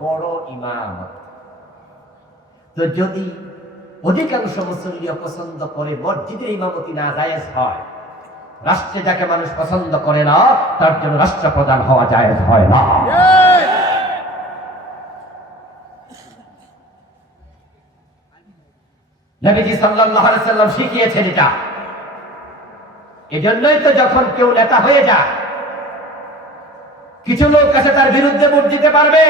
বড় ইমামত। তো যদি অধিকাংশ মুসল্লি পছন্দ করে মসজিদের ইমামতি না জায়েজ হয়, রাষ্ট্রে যাকে মানুষ পছন্দ করে না, তার জন্য রাষ্ট্রপ্রধান হওয়া জায়েজ হয় না। নবীজি সাল্লাল্লাহু আলাইহি সাল্লাম শিখিয়েছেন এটা। এজন্যই তো যখন কেউ নেতা হয়ে যায়, কিছু লোক আছে তার বিরুদ্ধে ভোট দিতে পারবে,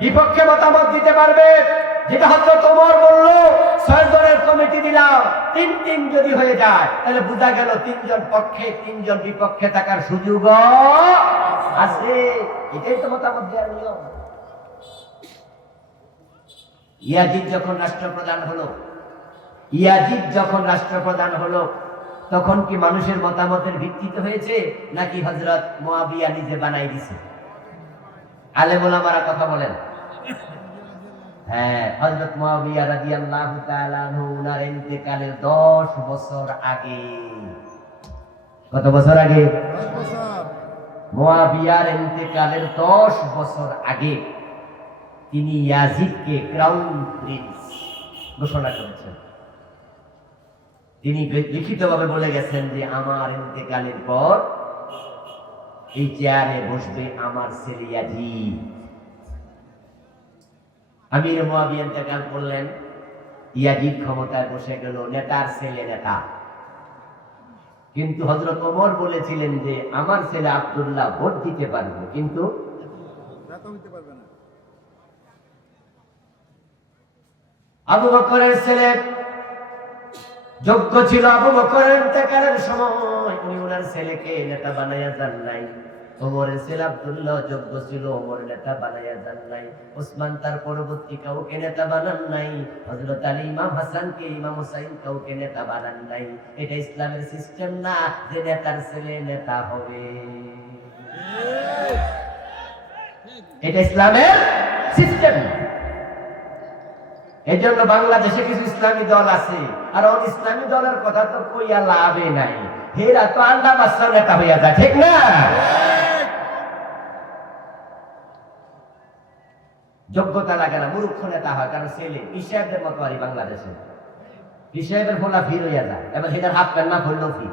বিপক্ষে মতামত দিতে পারবে। যেটা হযরত ওমর বলল, 6 জনের কমিটি দিলাম, 3-3 যদি হয়ে যায়, তাহলে বোঝা গেল 3 জন পক্ষে 3 জন বিপক্ষে থাকার সুযোগ আছে। এটাই তো মতামত দেওয়ার নিয়ম। ইয়াজিদ যখন রাষ্ট্রপ্রধান হলো, তখন কি মানুষের মতামতের ভিত্তিতে হয়েছে, নাকি হযরত মুয়াবিয়া নিজে বানাই দিয়েছে? আলেম ওলামারা কথা বলেন। হ্যাঁ, হযরত মুয়াবিয়া রাদিয়াল্লাহু তাআলা আনহু ওনার ইন্তেকালের 10 বছর আগে, কত বছর আগে? 10 বছর। মুয়াবিয়ার ইন্তেকালের 10 বছর আগে তিনি ইয়াজিদকে ক্রাউন প্রিন্স ঘোষণা করেছেন। তিনি লিখিতভাবে বলে গেছেন যে আমার ইন্তেকালের পর এই চেয়ারে বসবে আমার ছেলে ইয়াজিদ। আমির মুয়াবিয়া ইন্তেকাল করলেন, ইয়াজিদ ক্ষমতায় বসে গেল, নেতার ছেলে নেতা। কিন্তু হযরত ওমর বলেছিলেন যে আমার ছেলে আব্দুল্লাহ ভোট দিতে পারবে, কিন্তু নেতা হতে পারবে না। আবু বকরের ছেলে যোগ্য ছিল, আবু বকরের ইন্তেকালের সময় উনি ওনার ছেলেকে নেতা বানাইয়া যান নাই। ওমরের ছেলে আব্দুল্লাহ যোগ্য ছিল, ওমর নেতা বানাইয়া যান নাই। ওসমান তার পরবর্তী কাউকে নেতা বানান নাই। হযরত আলী, ইমাম হাসানকে, ইমাম হুসাইন কাউকে নেতা বানান নাই। এটা ইসলামের সিস্টেম না যে নেতার ছেলে নেতা হবে। এটা ইসলামের সিস্টেম। এই জন্য বাংলাদেশে কিছু ইসলামী দল আছে, আর ইসলামী দলের কথা তো কইয়া লাভে নাই। হেরা তো আন্ডা বাচ্চা নেতা হইয়া যায়, ঠিক না? যোগ্যতা লাগে না, মূর্খ নেতা হয়। কারণ ছেলে পিসাহেবদের মতো আর বাংলাদেশে পিসাহেবের ফোলা ফির হইয়া যায়। এবার সেটার হাফ প্যান্ট না ফুললো ফি,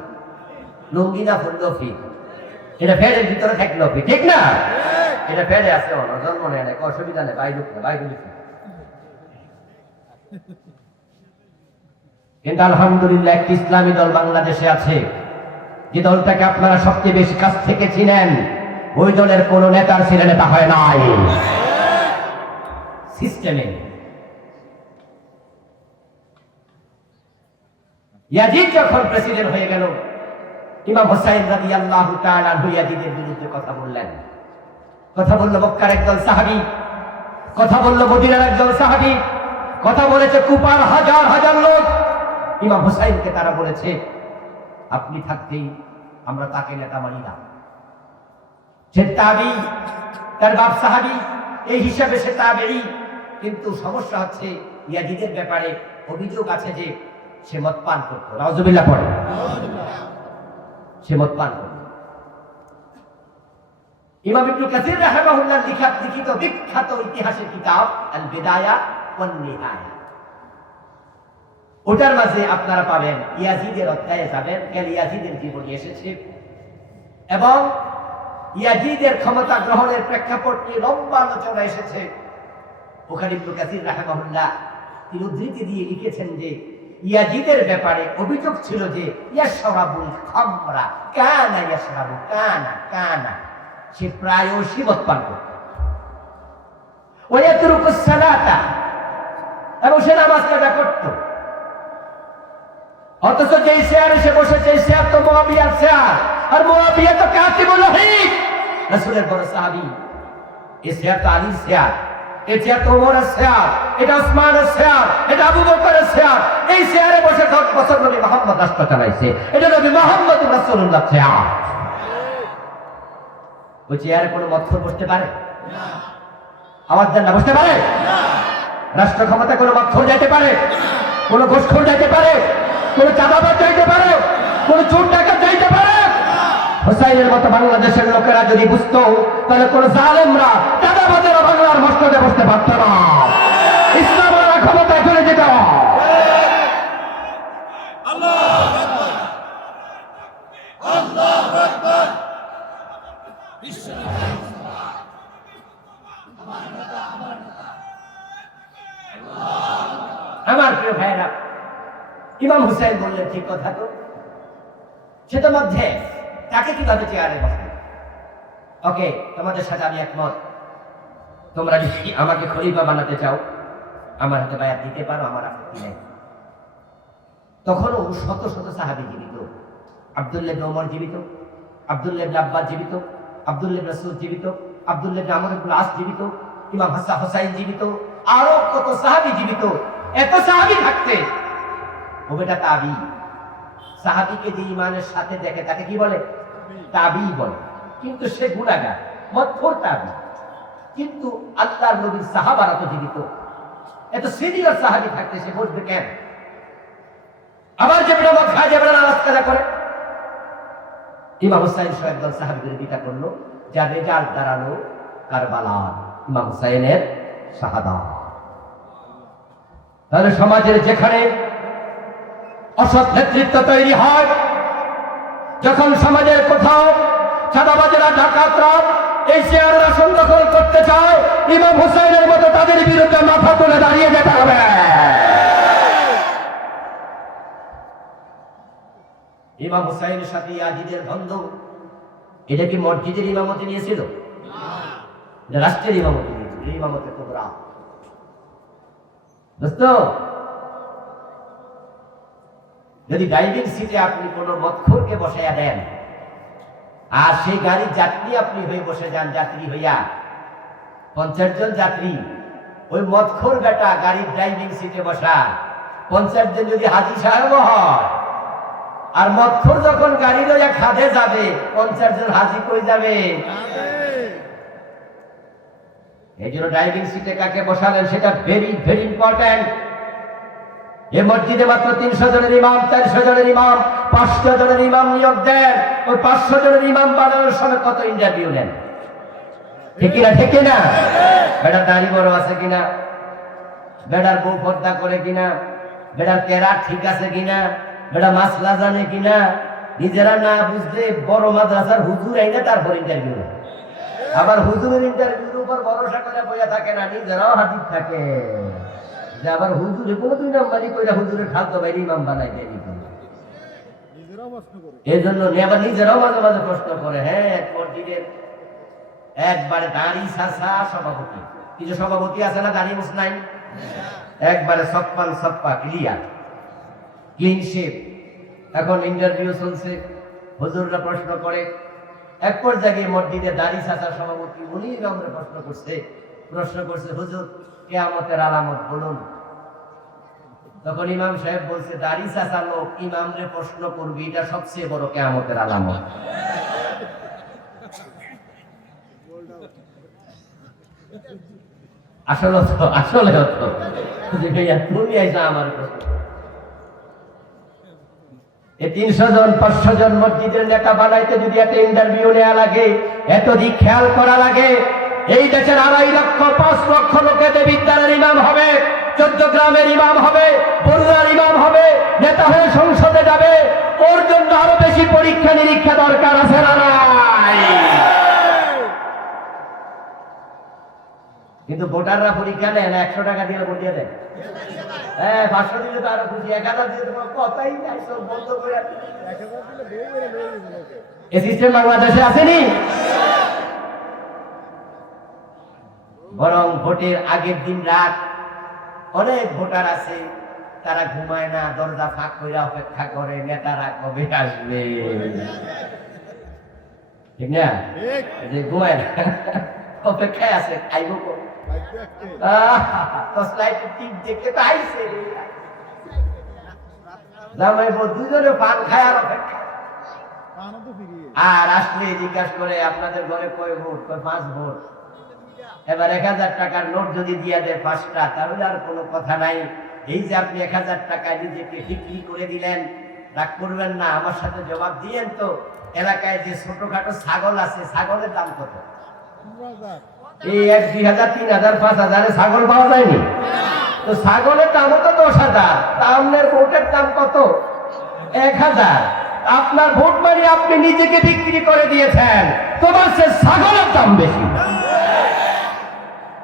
লুঙ্গি না ফুললো ফি, এটা ফেরের ভিতরে থাকলো ফি, ঠিক না? এটা ফেরে আছে, জন্ম নেয় না, অসুবিধা নেই, বাইরে কিন্তু আলহামদুলিল্লাহ একটি ইসলামী দল বাংলাদেশে আছে, যে দলটাকে আপনারা সবচেয়ে বেশি কাছ থেকে চিনেন। ওই দলের কোন নেতার ছেলে নেতা হয় নাই, সিস্টেমে। ইয়াজিদ যখন প্রেসিডেন্ট হয়ে গেল, ইমাম হুসাইন রাদিয়াল্লাহু তাআলা আনহু ইয়াজিদের বিরুদ্ধে কথা বললেন। কথা বলল মক্কার একদল সাহাবী, কথা বলল মদিনার একদল সাহাবী, কথা বলেছে কুফার হাজার হাজার লোক। ইমাম হুসাইনকে তারা বলেছে, আপনি থাকতেই আমরা তাকে নেতা মানি না। সে তাবী, তার বাপ সাহাবী, এই হিসাবে সে তাবেঈ। কিন্তু সমস্যা হচ্ছে ইয়াজিদের ব্যাপারে অভিযোগ আছে যে সে মদ পান করত। নাউজুবিল্লাহ পড়ে, সে মদ পান করত। ইমাম ইবনে কাসির রাহিমাহুল্লাহ লিখিত বিখ্যাত ইতিহাসের কিতাব আল বিদায়া ওয়ান নিহায়া, ওটার মাঝে আপনারা পাবেন ইয়াজিদের অধ্যায়ে যাবেন, কেন ইয়াজিদের জীবনী এসেছে এবং ইয়াজিদের ক্ষমতা গ্রহণের প্রেক্ষাপট নিয়ে লম্বা আলোচনা এসেছে। ওখানে ইবনে কাসির রাহিমাহুল্লাহ তিনি উদ্ধৃতি দিয়ে লিখেছেন যে ইয়াজিদের ব্যাপারে অভিযোগ ছিল যে ইয়াশরাবুল খামরা কানা ইয়াশরাবু কানা সে প্রায়শই মদ পান করত, ওয়ায়াতরুকুস সালাতা এবং সে নামাজ কাজা করত। অথচ যে শেয়ারে সে বসেছে শেয়ার তো মুআবিয়ার শেয়ার, আর মুআবিয়া তো কাতিবুল ওহী, রাসূলের বড় সাহাবী। এই শেয়ার তো আলীর শেয়ার, এই শেয়ার তো ওমরের শেয়ার, এটা ওসমানের শেয়ার, এটা আবু বকরের শেয়ার। এই শেয়ারে বসে 10 বছর নবী মুহাম্মদ রাষ্ট্র চালাইছে, এটা নবী মুহাম্মদ রাসূলুল্লাহ শেয়ার। ওই চেয়ারে কোনো মদখোর বসতে পারে না, আওয়াজ দেন না, বসতে পারে না। রাষ্ট্র ক্ষমতা কোনো মদখোর যাইতে পারে না, কোনো ঘুষখোর যাইতে পারে, কোনো চাঁদাবাজ যাইতে পারে, কোনো চোর ডাকাত যাইতে পারে না। হুসাইনের মতো বাংলাদেশের লোকেরা যদি বুঝতো তাহলে কোন জালেমরা চাঁদাবাজেরা বাংলার মসজিদে বসতে পারত না, ইসলামের ক্ষমতায় চলে যেত। আল্লাহু আকবার, আল্লাহু আকবার। আমার প্রিয় ভাইরা, ইমাম হুসাইন বললেন ঠিক কথা তো, সে তো মধ্যে তাকে কিভাবে চেয়ারে বসবে? ওকে, তোমাদের সাথে আমি একমত, তোমরা যদি আমাকে খলিফা বানাতে চাও আমার হাতে বায়াত দিতে পারো, আমার আপত্তি নেই। তখনও শত শত সাহাবী জীবিত, আব্দুল্লাহ ইবনে ওমর জীবিত, আব্দুল্লাহ ইবনে আব্বাস জীবিত, আব্দুল্লাহ ইবনে মাসউদ জীবিত, আব্দুল্লাহ ইবনে আমর ইবনে আস জীবিত, ইমাম হাসান হুসাইন জীবিত, আরো কত সাহাবী জীবিত। এত সাহাবী থাকতে ও বেটা তাবি, সাহাবীকে যে ইমানের সাথে দেখে তাকে কি বলে? তাবি বলে। কিন্তু সে গুনাহগার, মদখোর তাবি। কিন্তু আল্লাহর নবীর সাহাবারা তো জীবিত, এত সিনিয়র সাহাবী থাকতে সে বসবে কেন? আবার যে বেটা মদ খায়, যে বেটা নামাজ কাজা করে। ইমাম হুসাইন সহ একদল সাহাবীদের বিটা করলো, যা রেজাল্ট দাঁড়ালো কারবালা, ইমাম হুসাইনের শাহাদাত। তাহলে সমাজের যেখানে অসৎ নেতৃত্ব তৈরি হয়, যখন সমাজের কোথাও চাঁদাবাজেরা ডাকাতরা এই চেয়ারের আসন দখল করতে চায়, ইমাম হুসাইনের মতো তাদের বিরুদ্ধে মাথা তুলে দাঁড়িয়ে যেতে হবে। ইমাম হুসাইনের সাথে ইয়াজিদের দ্বন্দ্ব, এটা কি মসজিদের ইমামতি নিয়েছিল? না, রাষ্ট্রের ইমামতি নিয়েছিল, ইমামতে কুবরা। দোস্ত, যদি ড্রাইভিং সিটে আপনি কোন মদখোরকে বসাইয়া দেন আর সেই গাড়ির যাত্রী আপনি হয়ে বসে যান, যাত্রী হইয়া 50 জন যাত্রী, ওই মদখোর বেটা গাড়ির ড্রাইভিং সিটে বসা 50 জন যদি হাজী সাহেব হয়, আর মদখোর যখন গাড়ি লইয়া খাদে যাবে 50 জন হাজী কই যাবে? এই জন্য ড্রাইভিং সিটে কাকে বসালেন সেটা ভেরি ভেরি ইম্পর্টেন্ট। এই মসজিদে মাত্র 300 জনের ইমাম, 400 জনের ইমাম, 500 জনের ইমাম নিয়োগ দেন। ওই 500 জনের ইমাম বানানোর সময় কত ইন্টারভিউ নেন? ঠিক কিনা? ঠিক কিনা? বেটার দাড়ি বড় আছে কিনা, বেটার বউ পর্দা করে কিনা, বেটার কেরাত ঠিক আছে কিনা, বেটা মাসলা জানে কিনা, নিজেরা না বুঝলে বড় মাদ্রাসার হুজুর আইনা তারপর ইন্টারভিউ নেন। আবার হুজুরের ইন্টারভিউর উপর ভরসা করে বইয়া থাকে না, নিজেরাও হাজির থাকে। যে আবার হুজুরে কোনো 2 নাম্বারই কইরা হুজুরের খালতো ভাই ইমাম বানাই দেয়, এই জন্য আবার নিজেরাও মাঝে মাঝে প্রশ্ন করে। হ্যাঁ, মসজিদের একবারে দাড়ি সাসা সভাপতি, কিছু সভাপতি আছে না দাড়ি মুছ নাই, একবারে সপ্পান সপ্পা ক্লিয়ার ক্লিন শেপ। এখন ইন্টারভিউ চলছে, হুজুররা প্রশ্ন করে। এক পর্যায়ে মসজিদে দাড়ি সাসা সভাপতি উনি আমরা প্রশ্ন করছে হুজুর কিয়ামতের আলামত বলুন। তখন ইমাম সাহেব বলছে, দাড়ি চাচা লোক ইমামরে প্রশ্ন করবি, এটা সবচেয়ে বড় কিয়ামতের আলামত। আসলে হতো যে ভাইয়া তুমি আইসা আমার প্রশ্ন। এই 300 জন 500 জন মসজিদের নেতা বানাইতে যদি একটা ইন্টারভিউ নেওয়া লাগে, এত দিক খেয়াল করা লাগে, এই দেশের 2.5 লক্ষ 5 লক্ষ লোকেতে বিদ্যালয়ের ইমাম হবে, 14 গ্রামের ইমাম হবে, বরুড়ার ইমাম হবে, নেতা হয়ে সংসদে যাবে, ওর জন্য আরো বেশি পরীক্ষা নিরীক্ষা দরকার আছে না নাই? কিন্তু ভোটাররা পরীক্ষা নেয় না, 100 টাকা দিয়ে ভোট দিয়ে দেয়। হ্যাঁ, 500 দিলে তো আরো খুশি, 1000 দিলে তোমার কথাই নাই, সব বন্ধ করে। এই সিস্টেম বাংলাদেশে আসেনি। বরং ভোটের আগের দিন রাত অনেক ভোটার আছে, তারা ঘুমায় না, দরজা ফাঁক করে অপেক্ষা করে নেতারা কবে আসবে। ঠিক না? যে ঘুমায় না, অপেক্ষায় আছে, আইব কবে। দুজনে পান খায় আর অপেক্ষা। আর আসলে জিজ্ঞাসা করে আপনাদের ঘরে কয় ভোট? 5 ভোট। এবার 1000 টাকার নোট যদি দিয়ে দেয় 5টা, তাহলে আর কোনো কথা নাই। এই যে আপনি 1000 টাকা নিজেকে বিক্রি করে দিলেন, রাগ করবেন না, আমার সাথে জবাব দিয়েন তো, এলাকায় যে ছোটখাটো ছাগল আছে, ছাগলের দাম কত? এই 1, 2000, 3000, 5000 ছাগল পাওয়া যায়নি তো? ছাগলের দামও তো 10,000, আপনার ভোটের দাম কত? 1000। আপনার ভোট মানে আপনি নিজেকে বিক্রি করে দিয়েছেন, তোমার সে ছাগলের দাম বেশি।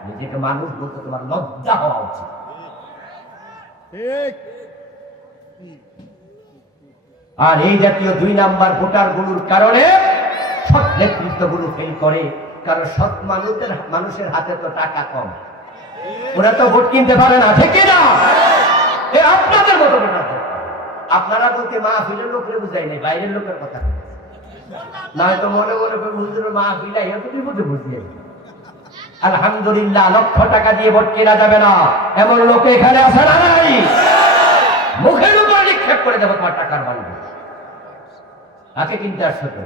নিজেকে মানুষ বলতে তোমার লজ্জা হওয়া উচিত। আর এই জাতীয় 2 নাম্বার ভোটার গুলোর কারণে সৎ নেতৃত্ব গুলো ফেল করে, কারণ সৎ মানুষের হাতে তো টাকা কম, ওরা তো ভোট কিনতে পারে না। ঠিক না? আপনাদের মতো ভোটার, আপনারা বলতে মাহফিলের লোকের বুঝাই নাই, বাইরের লোকের কথা নয়তো মনে মনে হুজুর মাহফিল এতটুকু মধ্যে বুঝিয়ে। আলহামদুলিল্লাহ, লক্ষ টাকা দিয়ে ভোট কেনা যাবে না, এমন লোক এখানে আছে না নাই? মুখের উপর নিক্ষেপ করে দেবো তোমার টাকার বাড়ি। তাকে কিনতে আসছো তো?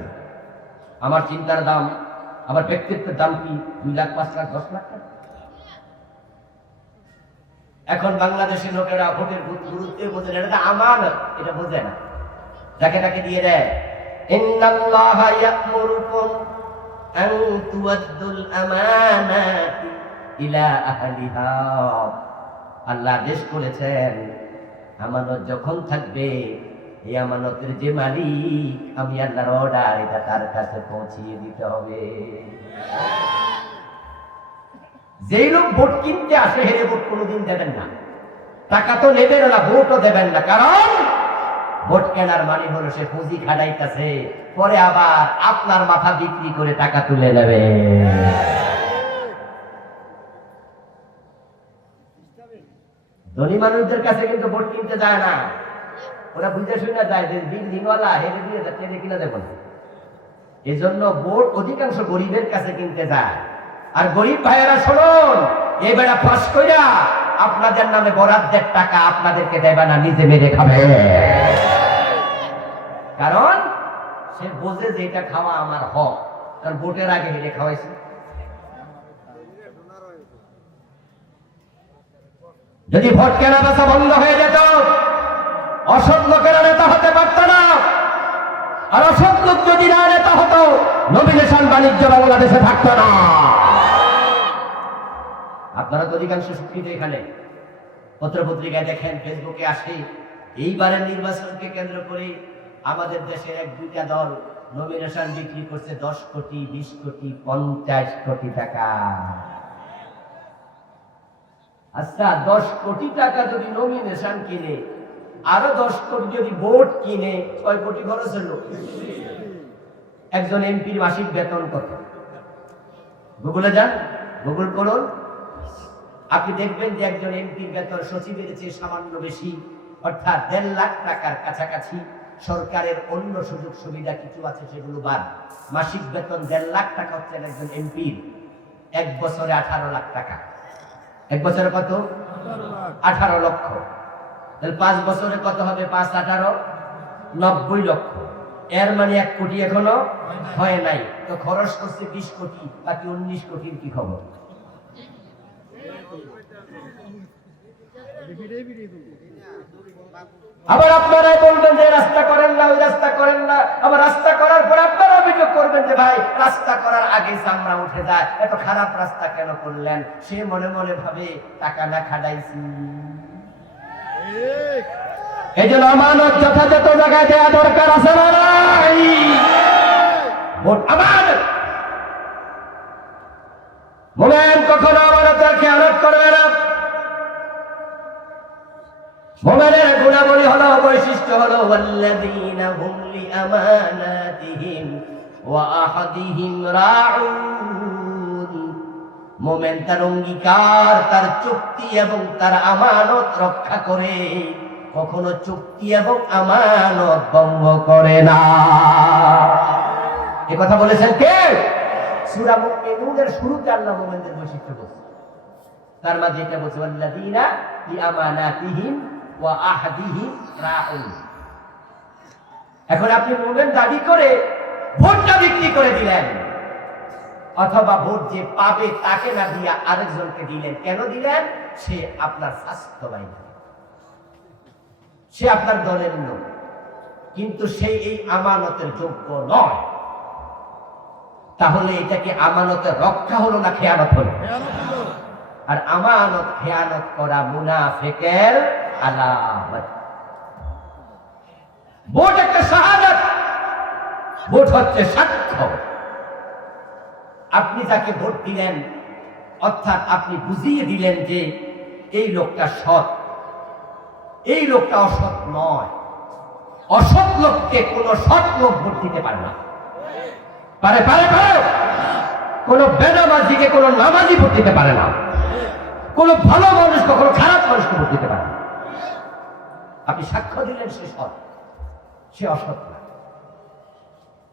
আমার চিন্তার দাম, আমার ব্যক্তিত্বের দাম কি 2 লাখ, 5 লাখ, 10 লাখ টাকা? এখন বাংলাদেশের লোকেরা ভোটের গুরুত্ব বোঝে না, এটা আমানত, এটা বোঝে না, যাকে তাকে দিয়ে দেয়। ইন্নাল্লাহা ইয়া'মুরুকুম আন তুওয়াদ্দুল আমানাতি ইলা আহলিহা। আল্লাহ আদেশ করেছেন, আমানত যখন থাকবে, এই আমানতের যে মালিক, আমি আল্লাহর অর্ডার, এটা তার কাছে পৌঁছিয়ে দিতে হবে। যেই লোক ভোট কিনতে আসে, হেরে ভোট কোনোদিন দেবেন না, টাকা তো নেবেন না, ভোটও দেবেন না, কারণ ভোট কেনার মানে হলো সে পুঁজি খাটাইতেছে, পরে আবার আপনার মাথা বিক্রি করে টাকা তুলে নেবে। ধনী মানুষদের কাছে কিন্তু ভোট কিনতে যায় না, ওরা বুঝে শুনে যায় যে বিল্ডিংওয়ালা হেরে দিয়ে ট্রেনে কিনে দেব না। এই জন্য ভোট অধিকাংশ গরিবের কাছে কিনতে যায়। আর গরিব ভাইয়েরা শুনুন, এবারে ফাঁস কইরা আপনাদের নামে বরাদ্দের টাকা আপনাদেরকে দেবে না, নিজে মেরে খাবে। কারণ সে বোঝে যে এটা খাওয়া আমার হক, কারণ ভোটের আগে হেরে খাওয়াইছে। যদি ভোট কেনা বেচা বন্ধ হয়ে যেত, অসৎ লোকেরা নেতা হতে পারত না। আর অসৎ লোক যদি না নেতা হতো, নমিনেশন বাণিজ্য বাংলাদেশে থাকতো না। আপনারা তো অধিকাংশ শিক্ষিত, এখানে পত্রপত্রিকায় দেখেন, ফেসবুকে আসে, এইবারের নির্বাচনকে কেন্দ্র করে আমাদের দেশের 1-2টা দল নমিনেশন বিক্রি করছে 10 কোটি, 20 কোটি, 50 কোটি টাকা। আচ্ছা, 10 কোটি টাকা যদি নমিনেশন কিনে, আরো 10 কোটি যদি ভোট কিনে, 6 কোটি খরচ হলো। একজন এমপির মাসিক বেতন কত? গুগলে যান, গুগল করুন, আপনি দেখবেন যে একজন এমপির বেতন সচিবের চেয়ে সামান্য বেশি, অর্থাৎ 1.5 লাখ টাকার কাছাকাছি। সরকারের অন্য সুযোগ সুবিধা কিছু আছে, সেগুলো বাদ। মাসিক বেতন 1.5 লাখ টাকা হচ্ছে একজন এমপির। 1 বছরে 18 লাখ টাকা। 1 বছরে কত? 18 লক্ষ। তাহলে 5 বছরে কত হবে? 5 18 90 লক্ষ। এর মানে 1 কোটি এখনো হয় নাই। তো খরচ করছে 20 কোটি, বাকি 19 কোটির কি খবর? আবার আপনারাই বলবেন যে রাস্তা করেন না, ওই রাস্তা করেন না। আবার রাস্তা করার পর আপনারা অভিযোগ করবেন যে ভাই রাস্তা করার আগে চামড়া উঠে যায়, এত খারাপ রাস্তা কেন করলেন? সে মনে মনে ভাবে টাকা না খাটাইছি। এই জন্য আমানত যথাযথ জায়গায় দেওয়া দরকার আছে না নাই? ভোট আমানত। মোমেন কখনো আমানতের খেয়ানত করবে না। মোমেনের গুণাবলী হলো, বৈশিষ্ট্য হলো ওয়াল্লাযীনা হুম লিআমানাতিহিম ওয়া আহাদিহিম রাউন। মোমেন তার অঙ্গীকার, তার চুক্তি এবং তার আমানত রক্ষা করে, কখনো চুক্তি এবং আমানত ভঙ্গ করে না। এই কথা বলেছেন কে? সূরা মুমিনুনের শুরুতে আল্লাহ মুমিনদের বৈশিষ্ট্য বলছেন, তার মাঝে এটা বলছে ওয়াল্লাযীনা লিআমানাতিহিম ওয়া আহদিহিম রাউন। এখন আপনি মুমিন দাবি করে ভোটটা বিক্রি করে দিলেন, অথবা ভোট যে পাবে তাকে না দিয়া আরেকজনকে দিলেন। কেন দিলেন? সে আপনার স্বাস্থ্য বাইরে, সে আপনার দলের লোক, কিন্তু সে এই আমানতের যোগ্য নয়। তাহলে এটা কি আমানতের রক্ষা হলো না খেয়ানত হলো? আর আমানত খেয়ানত করা মুনাফিকের আলামত। ভোট একটা শাহাদাত, ভোট হচ্ছে সাক্ষ্য। আপনি যাকে ভোট দিলেন, অর্থাৎ আপনি বুঝিয়ে দিলেন যে এই লোকটা সৎ, এই লোকটা অসৎ নয়। অসৎ লোককে কোন সৎ লোক ভোট দিতে পারে না। পারে পারে পারে কোন বেনামাজিকে কোন নামাজি ভোট দিতে পারে না। কোন ভালো মানুষ কখনো খারাপ মানুষকে ভোট দিতে পারে না। আপনি সাক্ষ্য দিলেন সে সৎ, সে অসৎ না।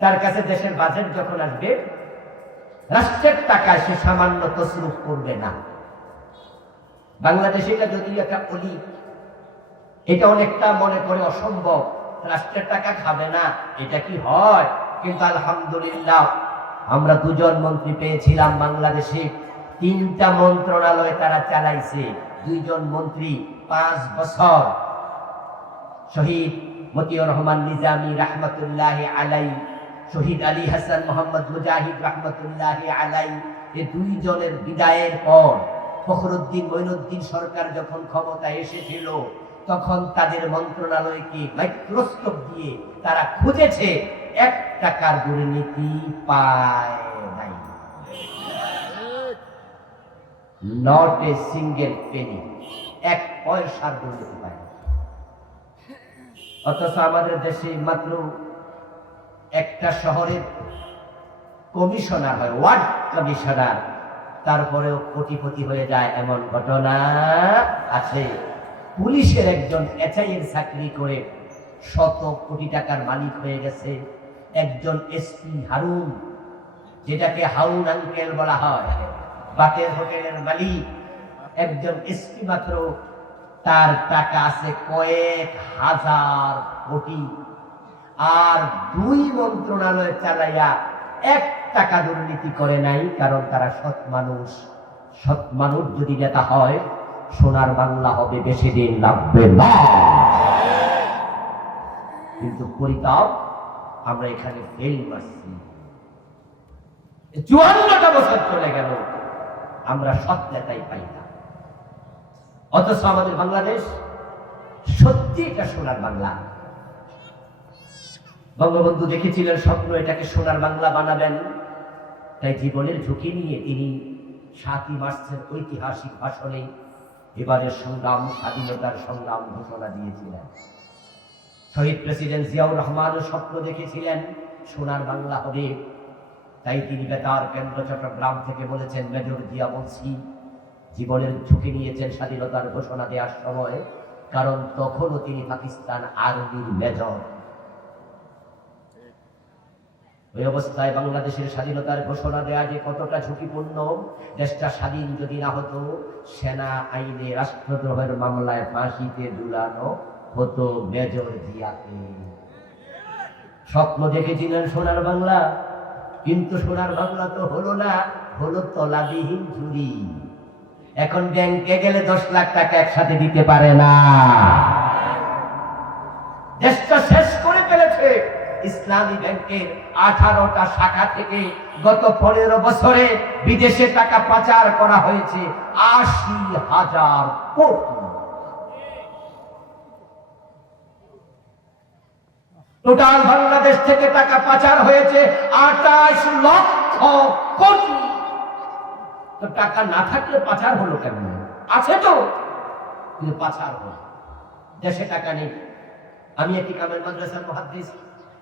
তার কাছে দেশের বাজেট যখন আসবে, রাষ্ট্রের টাকায় সে সামান্য তসরুফ করবে না। বাংলাদেশে এটা যদিও একটা অলি, এটা অনেকটা মনে করে অসম্ভব, রাষ্ট্রের টাকা খাবে না, এটা কি হয়? কিন্তু আলহামদুলিল্লাহ আমরা 2 জন মন্ত্রী পেয়েছিলাম বাংলাদেশে। 3টা মন্ত্রণালয় তারা চালাইছে। 2 জন মন্ত্রী 5 বছর। শহীদ মতিউর রহমান নিজামী রাহমাতুল্লাহি আলাইহি, শহীদ আলী হাসান মোহাম্মদ মুজাহিদ রাহমাতুল্লাহি আলাইহি, এই 2 জনের বিদায়ের পর ফখরুদ্দিন মঈনুদ্দিন সরকার যখন ক্ষমতায় এসেছিল, তখন তাদের মন্ত্রণালয়কে মাইক্রোস্কোপ দিয়ে তারা খুঁজেছে, 1 টাকার দুর্নীতি পায় নাই। নট এ সিঙ্গেল পেনি, 1 পয়সার দুর্নীতি পায় না। অথচ আমাদের দেশে মাত্র একটা শহরের কমিশনার হয়, ওয়ার্ড কমিশনার, তারপরেও কোটিপতি হয়ে যায় এমন ঘটনা আছে। পুলিশের একজন এসআইয়ের চাকরি করে শত কোটি টাকার মালিক হয়ে গেছে। একজন এসপি হারুন, যেটাকে হাউন আঙ্কেল বলা হয়, বাটের হোটেলের মালিক, একজন এসপি মাত্র, তার টাকা আছে কয়েক হাজার কোটি। আর 2 মন্ত্রণালয় চালাইয়া 1 টাকা দুর্নীতি করে নাই, কারণ তারা সৎ মানুষ। সৎ মানুষ যদি নেতা হয়, সোনার বাংলা হবে বেশি দিন লাগবে না। কিন্তু পরিতাপ, আমরা এখানে ফেল মারছি। 54টা বছর চলে গেল, আমরা সৎ নেতাই পাই না। অথচ আমাদের বাংলাদেশ সত্যি এটা সোনার বাংলা। বঙ্গবন্ধু দেখেছিলেন স্বপ্ন, এটাকে সোনার বাংলা বানাবেন। তাই জীবনের ঝুঁকি নিয়ে তিনি 7ই মার্চের ঐতিহাসিক ভাষণে এবারের সংগ্রাম, স্বাধীনতার সংগ্রাম ঘোষণা দিয়েছিলেন। শহীদ প্রেসিডেন্ট জিয়াউর রহমানও স্বপ্ন দেখেছিলেন সোনার বাংলা হবে। তাই তিনি বেতার কেন্দ্র চট্টগ্রাম থেকে বলেছেন, মেজর জিয়া বলছি, জীবনের ঝুঁকি নিয়েছেন স্বাধীনতার ঘোষণা দেওয়ার সময়, কারণ তখনও তিনি পাকিস্তান আর্মির মেজর। ওই অবস্থায় বাংলাদেশের স্বাধীনতার ঘোষণা দেওয়া যে কতটা ঝুঁকিপূর্ণ। দেশটা স্বাধীন যদি না হতো, সেনা আইনে রাষ্ট্রদ্রোহের মামলায় ফাঁসিতে ঝুলানো হতো মেজর জিয়াকে। স্বপ্ন দেখেছিলেন সোনার বাংলা, কিন্তু সোনার বাংলা তো হলো না, হলো তলাবিহীন ঝুড়ি। এখন ব্যাংকে গেলে 10 লাখ টাকা একসাথে দিতে পারে না। দেশটা শেষ করে ফেলেছে। ইসলামী ব্যাংকের 18টা শাখা থেকে গত 15 বছরে বিদেশে টাকা পাচার করা হয়েছে 80,000 কোটি। টোটাল বাংলাদেশ থেকে টাকা পাচার হয়েছে 28 লক্ষ কোটি। তো টাকা না থাকলে পাচার হলো কেন? আছে তো, কিন্তু পাচার হলো। দেশে টাকা নেই। আমি একটি কামেল মাদ্রাসার মুহাদ্দিস,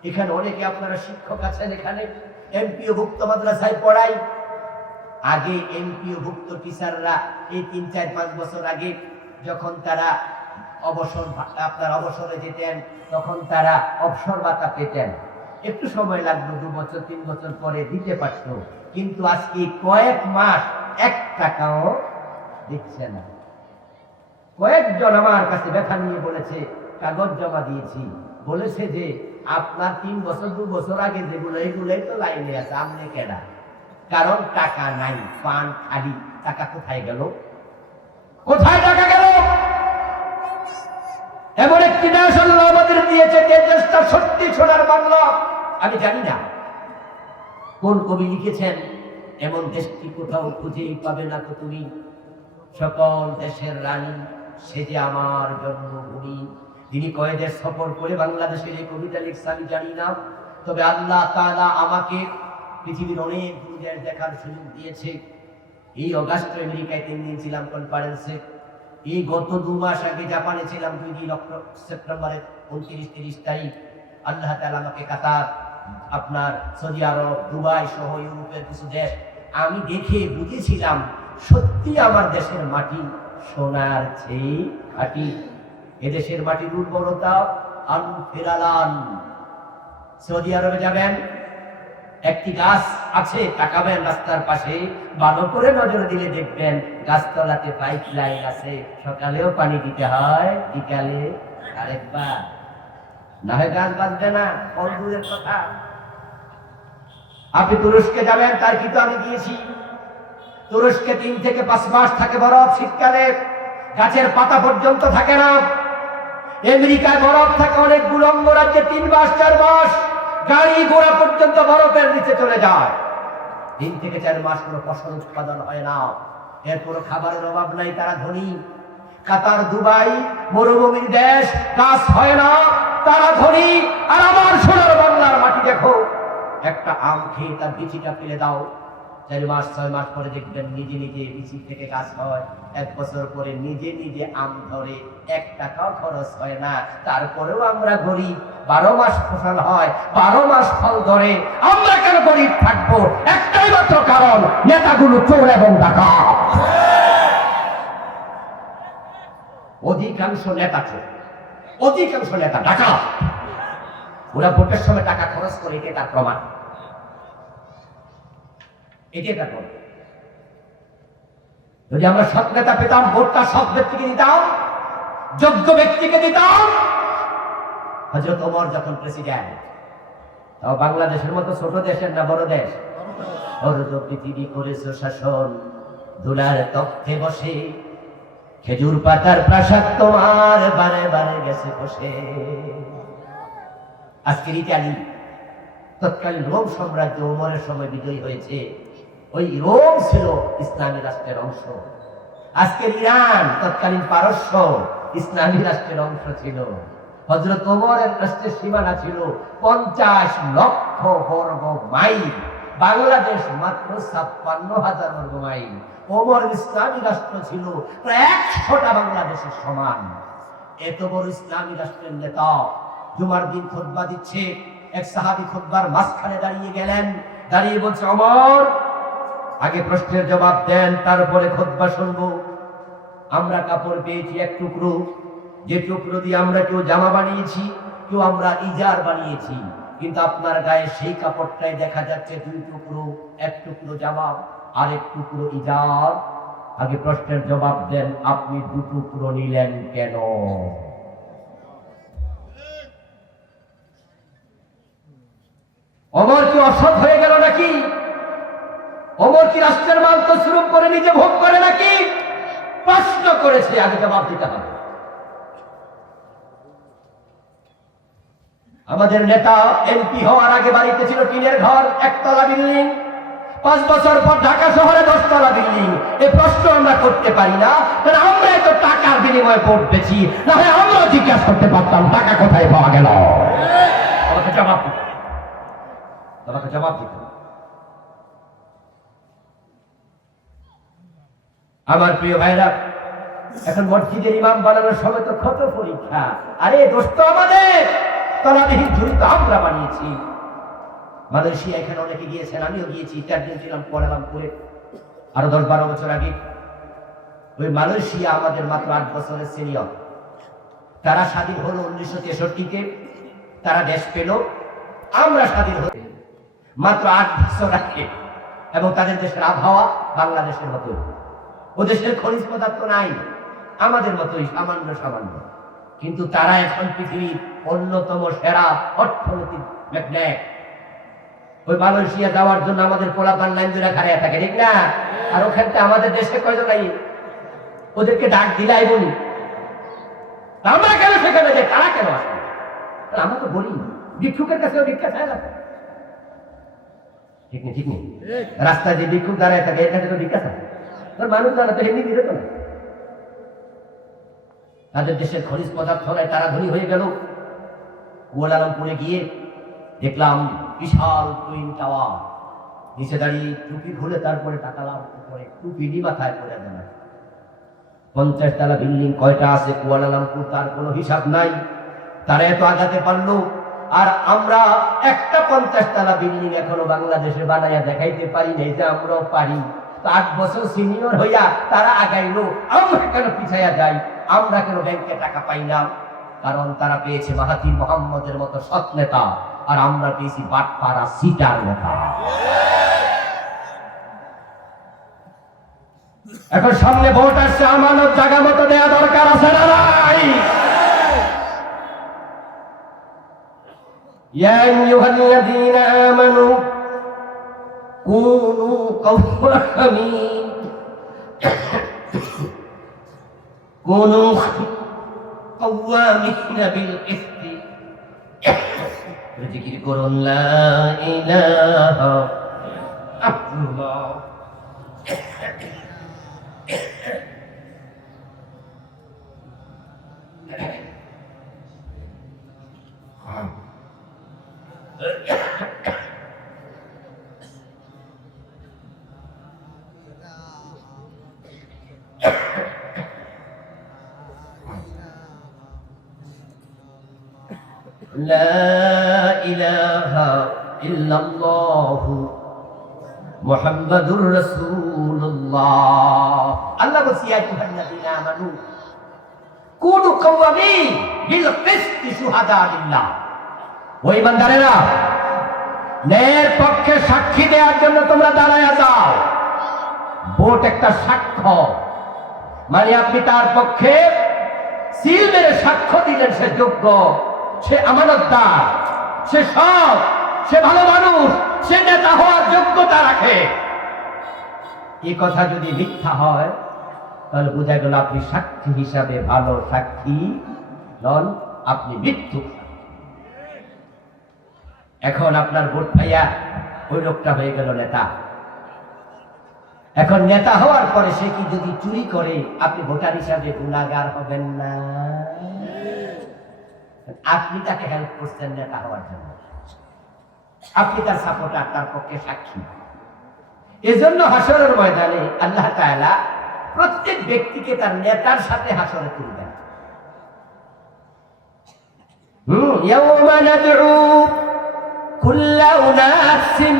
এখানে অনেকে আপনারা শিক্ষক আছেন, এখানে এমপিও ভুক্ত মাদ্রাসায় পড়াই। আগে এমপিও ভুক্ত টিচাররা এই 3-4-5 বছর আগে যখন তারা অবসরে যেতেন, তখন তারা অবসর ভাতা পেতেন। একটু সময় লাগলো, 2 বছর 3 বছর পরে দিতে পারত। কিন্তু আজকে কয়েক মাস 1 টাকাও দিচ্ছে না। কয়েকজন আমার কাছে ব্যথা নিয়ে বলেছে, কাগজ জমা দিয়েছি, বলেছে যে আপনার 3 বছর 2 বছর আগে যেগুলো, এগুলোই তো লাইনে আছে, আপনি কেনা। কারণ টাকা নাই, পান খালি। টাকা কোথায় গেল? কোথায় টাকা গেল? এমন একটি দেশ আল্লাহ আমাদের দিয়েছে, যে দেশটা সত্যি সোনার বাংলা। আমি জানি না কোন কবি লিখেছেন, এমন দেশটি কোথাও খুঁজেই পাবে না তো তুমি, সকল দেশের রানী সে যে আমার জন্মভূমি। তিনি কয় দেশ সফর করে বাংলাদেশের এই কবিতা লিখছে আমি জানি না, তবে আল্লাহ তাআলা আমাকে পৃথিবীর অনেক দেশ দেখার সুযোগ দিয়েছে। এই অগাস্ট আমেরিকায় 3 দিন ছিলাম কনফারেন্সে। এই গত 2 মাস আগে জাপানে ছিলাম, 2 সেপ্টেম্বরের 29-30 তারিখ। আল্লাহ তাআলা আমাকে কাতার, আপনার সৌদি আরব, দুবাই সহ ইউরোপের কিছু দেশ আমি দেখে বুঝেছিলাম সত্যি আমার দেশের মাটি সোনার চেয়ে খাঁটি। এদেশের মাটির উর্বরতা আনফেরালান। সৌদি আরবে যাবেন, একটি গাছ আছে, তাকাবেন রাস্তার পাশে, ভালো করে নজর দিলে দেখবেন গাছতলাতে পাইপ লাইন আছে। সকালেও পানি দিতে হয়, বিকালে আরেকবার, না হয় গাছ বাঁচবে না। কোন দূরের কথা। আপনি তুরস্কে যাবেন, তার কিন্তু আমি গিয়েছি। তুরস্কে 3 থেকে 5 মাস থাকে বরফ, শীতকালে গাছের পাতা পর্যন্ত থাকে না। আমেরিকায় বরফ থাকে অনেকগুলো অঙ্গরাজ্যে 3 মাস 4 মাস, গাড়ি ঘোড়া পর্যন্ত বরফের নিচে চলে যায়। 3 থেকে 4 মাস কোনো ফসল উৎপাদন হয় না। এরপর খাবারের অভাব নাই, তারা ধনী। কাতার, দুবাই মরুভূমির দেশ, গাছ হয় না, তারা ধনী। আর আমার সোনার বাংলার মাটি দেখো, একটা আম খেয়ে তার বিচিটা ফেলে দাও, 4 মাস 6 মাস পরে দেখবেন নিজে নিজে বিচি থেকে গাছ হয়। 1 বছর পরে নিজে নিজে আম ধরে, 1 টাকাও খরচ হয় না। তারপরেও আমরা গরিব। 12 মাস ফসল হয়, 12 মাস ফল ধরে। আমরা কেন গরিব থাকবো? একটাই মাত্র কারণ, নেতাগুলো চোর এবং ডাকাত। অধিকাংশ নেতা চোর, অধিকাংশ নেতা ডাকাত। ওরা ভোটের সময় টাকা খরচ করে, এটা তার প্রমাণ। এটাই তার প্রমাণ। যদি আমরা সৎ নেতা পেতাম, ভোটটা সৎ ব্যক্তিকে দিতাম, যোগ্য ব্যক্তিকে দিতাম। হযরত ওমর যখন প্রেসিডেন্ট, তাও বাংলাদেশের মতো ছোট দেশের না বড় দেশ, অর্ধ পৃথিবী করেছে শাসন, দুলার তখ্তে বসে, খেজুর পাতার প্রাসাদ তোমার বারে বারে গেছে বসে। আজকের ইতালি, তৎকালীন রোম সাম্রাজ্য ওমরের সময় বিজয়ী হয়েছে। ওই রোম ছিল ইসলামী রাষ্ট্রের অংশ। আজকের ইরান, তৎকালীন পারস্য, ইসলামী রাষ্ট্রের অংশ ছিল। হযরত ওমরের রাষ্ট্রের সীমানা ছিল 50 লক্ষ বর্গ মাইল। বাংলাদেশ মাত্র 56,000 বর্গ মাইল। ওমর ইসলামী রাষ্ট্র ছিল প্রায় 100টা বাংলাদেশের সমান। এত বড় ইসলামী রাষ্ট্রের নেতা জুমার দিন খুতবা দিচ্ছে, এক সাহাবী খুতবার মাঝখানে দাঁড়িয়ে গেলেন, দাঁড়িয়ে বলছে, ওমর আগে প্রশ্নের জবাব দেন, তারপরে খুতবা শুনবো। আমরা কাপড় পেয়েছি 1 টুকরো, যে টুকরো দিয়ে আমরা কেউ জামা বানিয়েছি, কেউ আমরা ইজার বানিয়েছি, কিন্তু আপনার গায়ে সেই কাপড়টাই দেখা যাচ্ছে 2 টুকরো, 1 টুকরো জামা আর 1 টুকরো ইজার। আগে প্রশ্নের জবাব দেন, আপনি 2 টুকরো নিলেন কেন? ওমর কি অসৎ হয়ে গেল নাকি? ওমর কি রাষ্ট্রের মাল তছরূপ করে নিজে ভোগ করে নাকি? প্রশ্ন করেছে, আগে জবাব দিতে হবে। আমাদের নেতা এমপি হওয়ার আগে বাড়িতে ছিল টিনের ঘর, একতলা বিল্ডিং। 5 বছর পর ঢাকা শহরে 10 তলা বিল্ডিং। এই প্রশ্ন আমরা করতে পারি না, কারণ আমরা তো টাকার বিনিময়ে ভোট পেয়েছি। না হয় আমরা জিজ্ঞাসা করতে পারতাম টাকা কোথায় পাওয়া গেল। তোমাকে জবাব দিতে, তোমাকে জবাব দিতে। আমার প্রিয় ভাইরা, এখন মসজিদের ইমাম বানানোর সময় তো কত পরীক্ষা। আরে দোস্ত, আমাদের তলাবিহীন ঝুড়ি তো আমরা বানিয়েছি। মালয়েশিয়া এখানে অনেকে গিয়েছেন, আমিও গিয়েছি, 4 দিন ছিলাম কুয়ালালামপুরে আরো 10-12 বছর আগে। ওই মালয়েশিয়া আমাদের মাত্র 8 বছরের সিনিয়র। তারা স্বাধীন হলো 1963-তে, তারা দেশ পেল। আমরা স্বাধীন হল মাত্র 8 বছর আগে, এবং তাদের দেশের আবহাওয়া বাংলাদেশের মতো। ও দেশের খনিজ পদার্থ নাই, আমাদের মতোই সামান্য সামান্য। কিন্তু তারা এখন পৃথিবীর অন্যতম সেরা অর্থনৈতিক ম্যাগনেট। ওই মালয়েশিয়া যাওয়ার জন্য আমাদের পোলাপান লাইন ধরে খাড়িয়ে থাকে, ঠিক না? আর ওখানটা আমাদের দেশে কয়জন নাই, ওদেরকে ডাক দিলাই বলি আমরা কেন সেখানে যাই, তারা কেন আসে? আমরা তো বলি ভিক্ষুকের কাছে ভিক্ষা চায় না, ঠিক নেই? ঠিক নেই? রাস্তায় যে ভিক্ষুক দাঁড়ায় থাকে, এর কাছে তো ভিক্ষা চায়, তোর মানুষ জানা তো এমনি দিলে তো না। তাদের দেশের খনিজ পদার্থ নয়, তারা ধনী হয়ে গেল। কুয়ালালামপুরে গিয়ে দেখলাম বিশাল টুইন টাওয়ার, নিচে দাঁড়িয়ে টুপি খুলে তারপরে তাকালাম উপরে, টুপি মাথায় পড়ে গেল। 50 তলা বিল্ডিং কয়টা আছে কুয়ালালামপুর, তার কোনো হিসাব নাই। তারা এত আগাতে পারলো, আর আমরা একটা 50 তলা বিল্ডিং এখনো বাংলাদেশে বানাইয়া দেখাইতে পারি নাই যে আমরাও পারি। 8 বছর সিনিয়র হইয়া তারা আগাইলো, আমরা কেন পিছাইয়া যাই? আমরা কেন ব্যাংকে টাকা পাই না? কারণ তারা পেয়েছে মাহাথির মোহাম্মদের মতো সৎ নেতা, আর আমরা পেয়েছি বাটপাড়া সিটার নেতা। এখন সামনে ভোট আসছে, আমানত জায়গা মতো দেওয়া দরকার আছে না নাই? ইয়া আইয়ুহাল্লাযীনা আমানু কুনু কওয়ামিন কুনু কওয়ামিন বিল কিসতি, জিকির করুন লা ইলাহা ইল্লাল্লাহ। لا إله إلا الله محمد رسول الله। الله বলছে ইয়া আইয়ুহাল্লাযীনা আমানু কুনু কওয়ামিন বিল কিসতি শুহাদা লিল্লাহ। ওই ইমানদারেরা, ন্যায়ের পক্ষে সাক্ষী দেওয়ার জন্য তোমরা দাঁড়ায়া যাও। ভোট একটা সাক্ষ্য, মানে আপনি তার পক্ষে সিল মেরে সাক্ষ্য দিলেন সে যোগ্য, সে আমানতদার, সে সৎ, সে ভালো মানুষ, সে নেতা হওয়ার যোগ্যতা রাখে। এই কথা যদি মিথ্যা হয়, তাহলে বোঝা গেল আপনি সাক্ষী হিসাবে ভালো সাক্ষী নন, আপনি মিথ্যুক। এখন আপনার ভোট পাইয়া ওই লোকটা হয়ে গেল নেতা। এখন নেতা হওয়ার পরে সে কি যদি চুরি করে, আপনি ভোটার হিসাবে গুনাহগার হবেন না? আপনি তাকে হেল্প করছেন নেতা হওয়ার জন্য, আপনি তার সাপোর্টার, তার পক্ষে সাক্ষী। এজন্য হাসরের ময়দানে আল্লাহ তাআলা প্রত্যেক ব্যক্তিকে তার নেতার সাথে হাসরে তুলবেন। ইয়াউমা নাদউ কুল্লা উনাসিন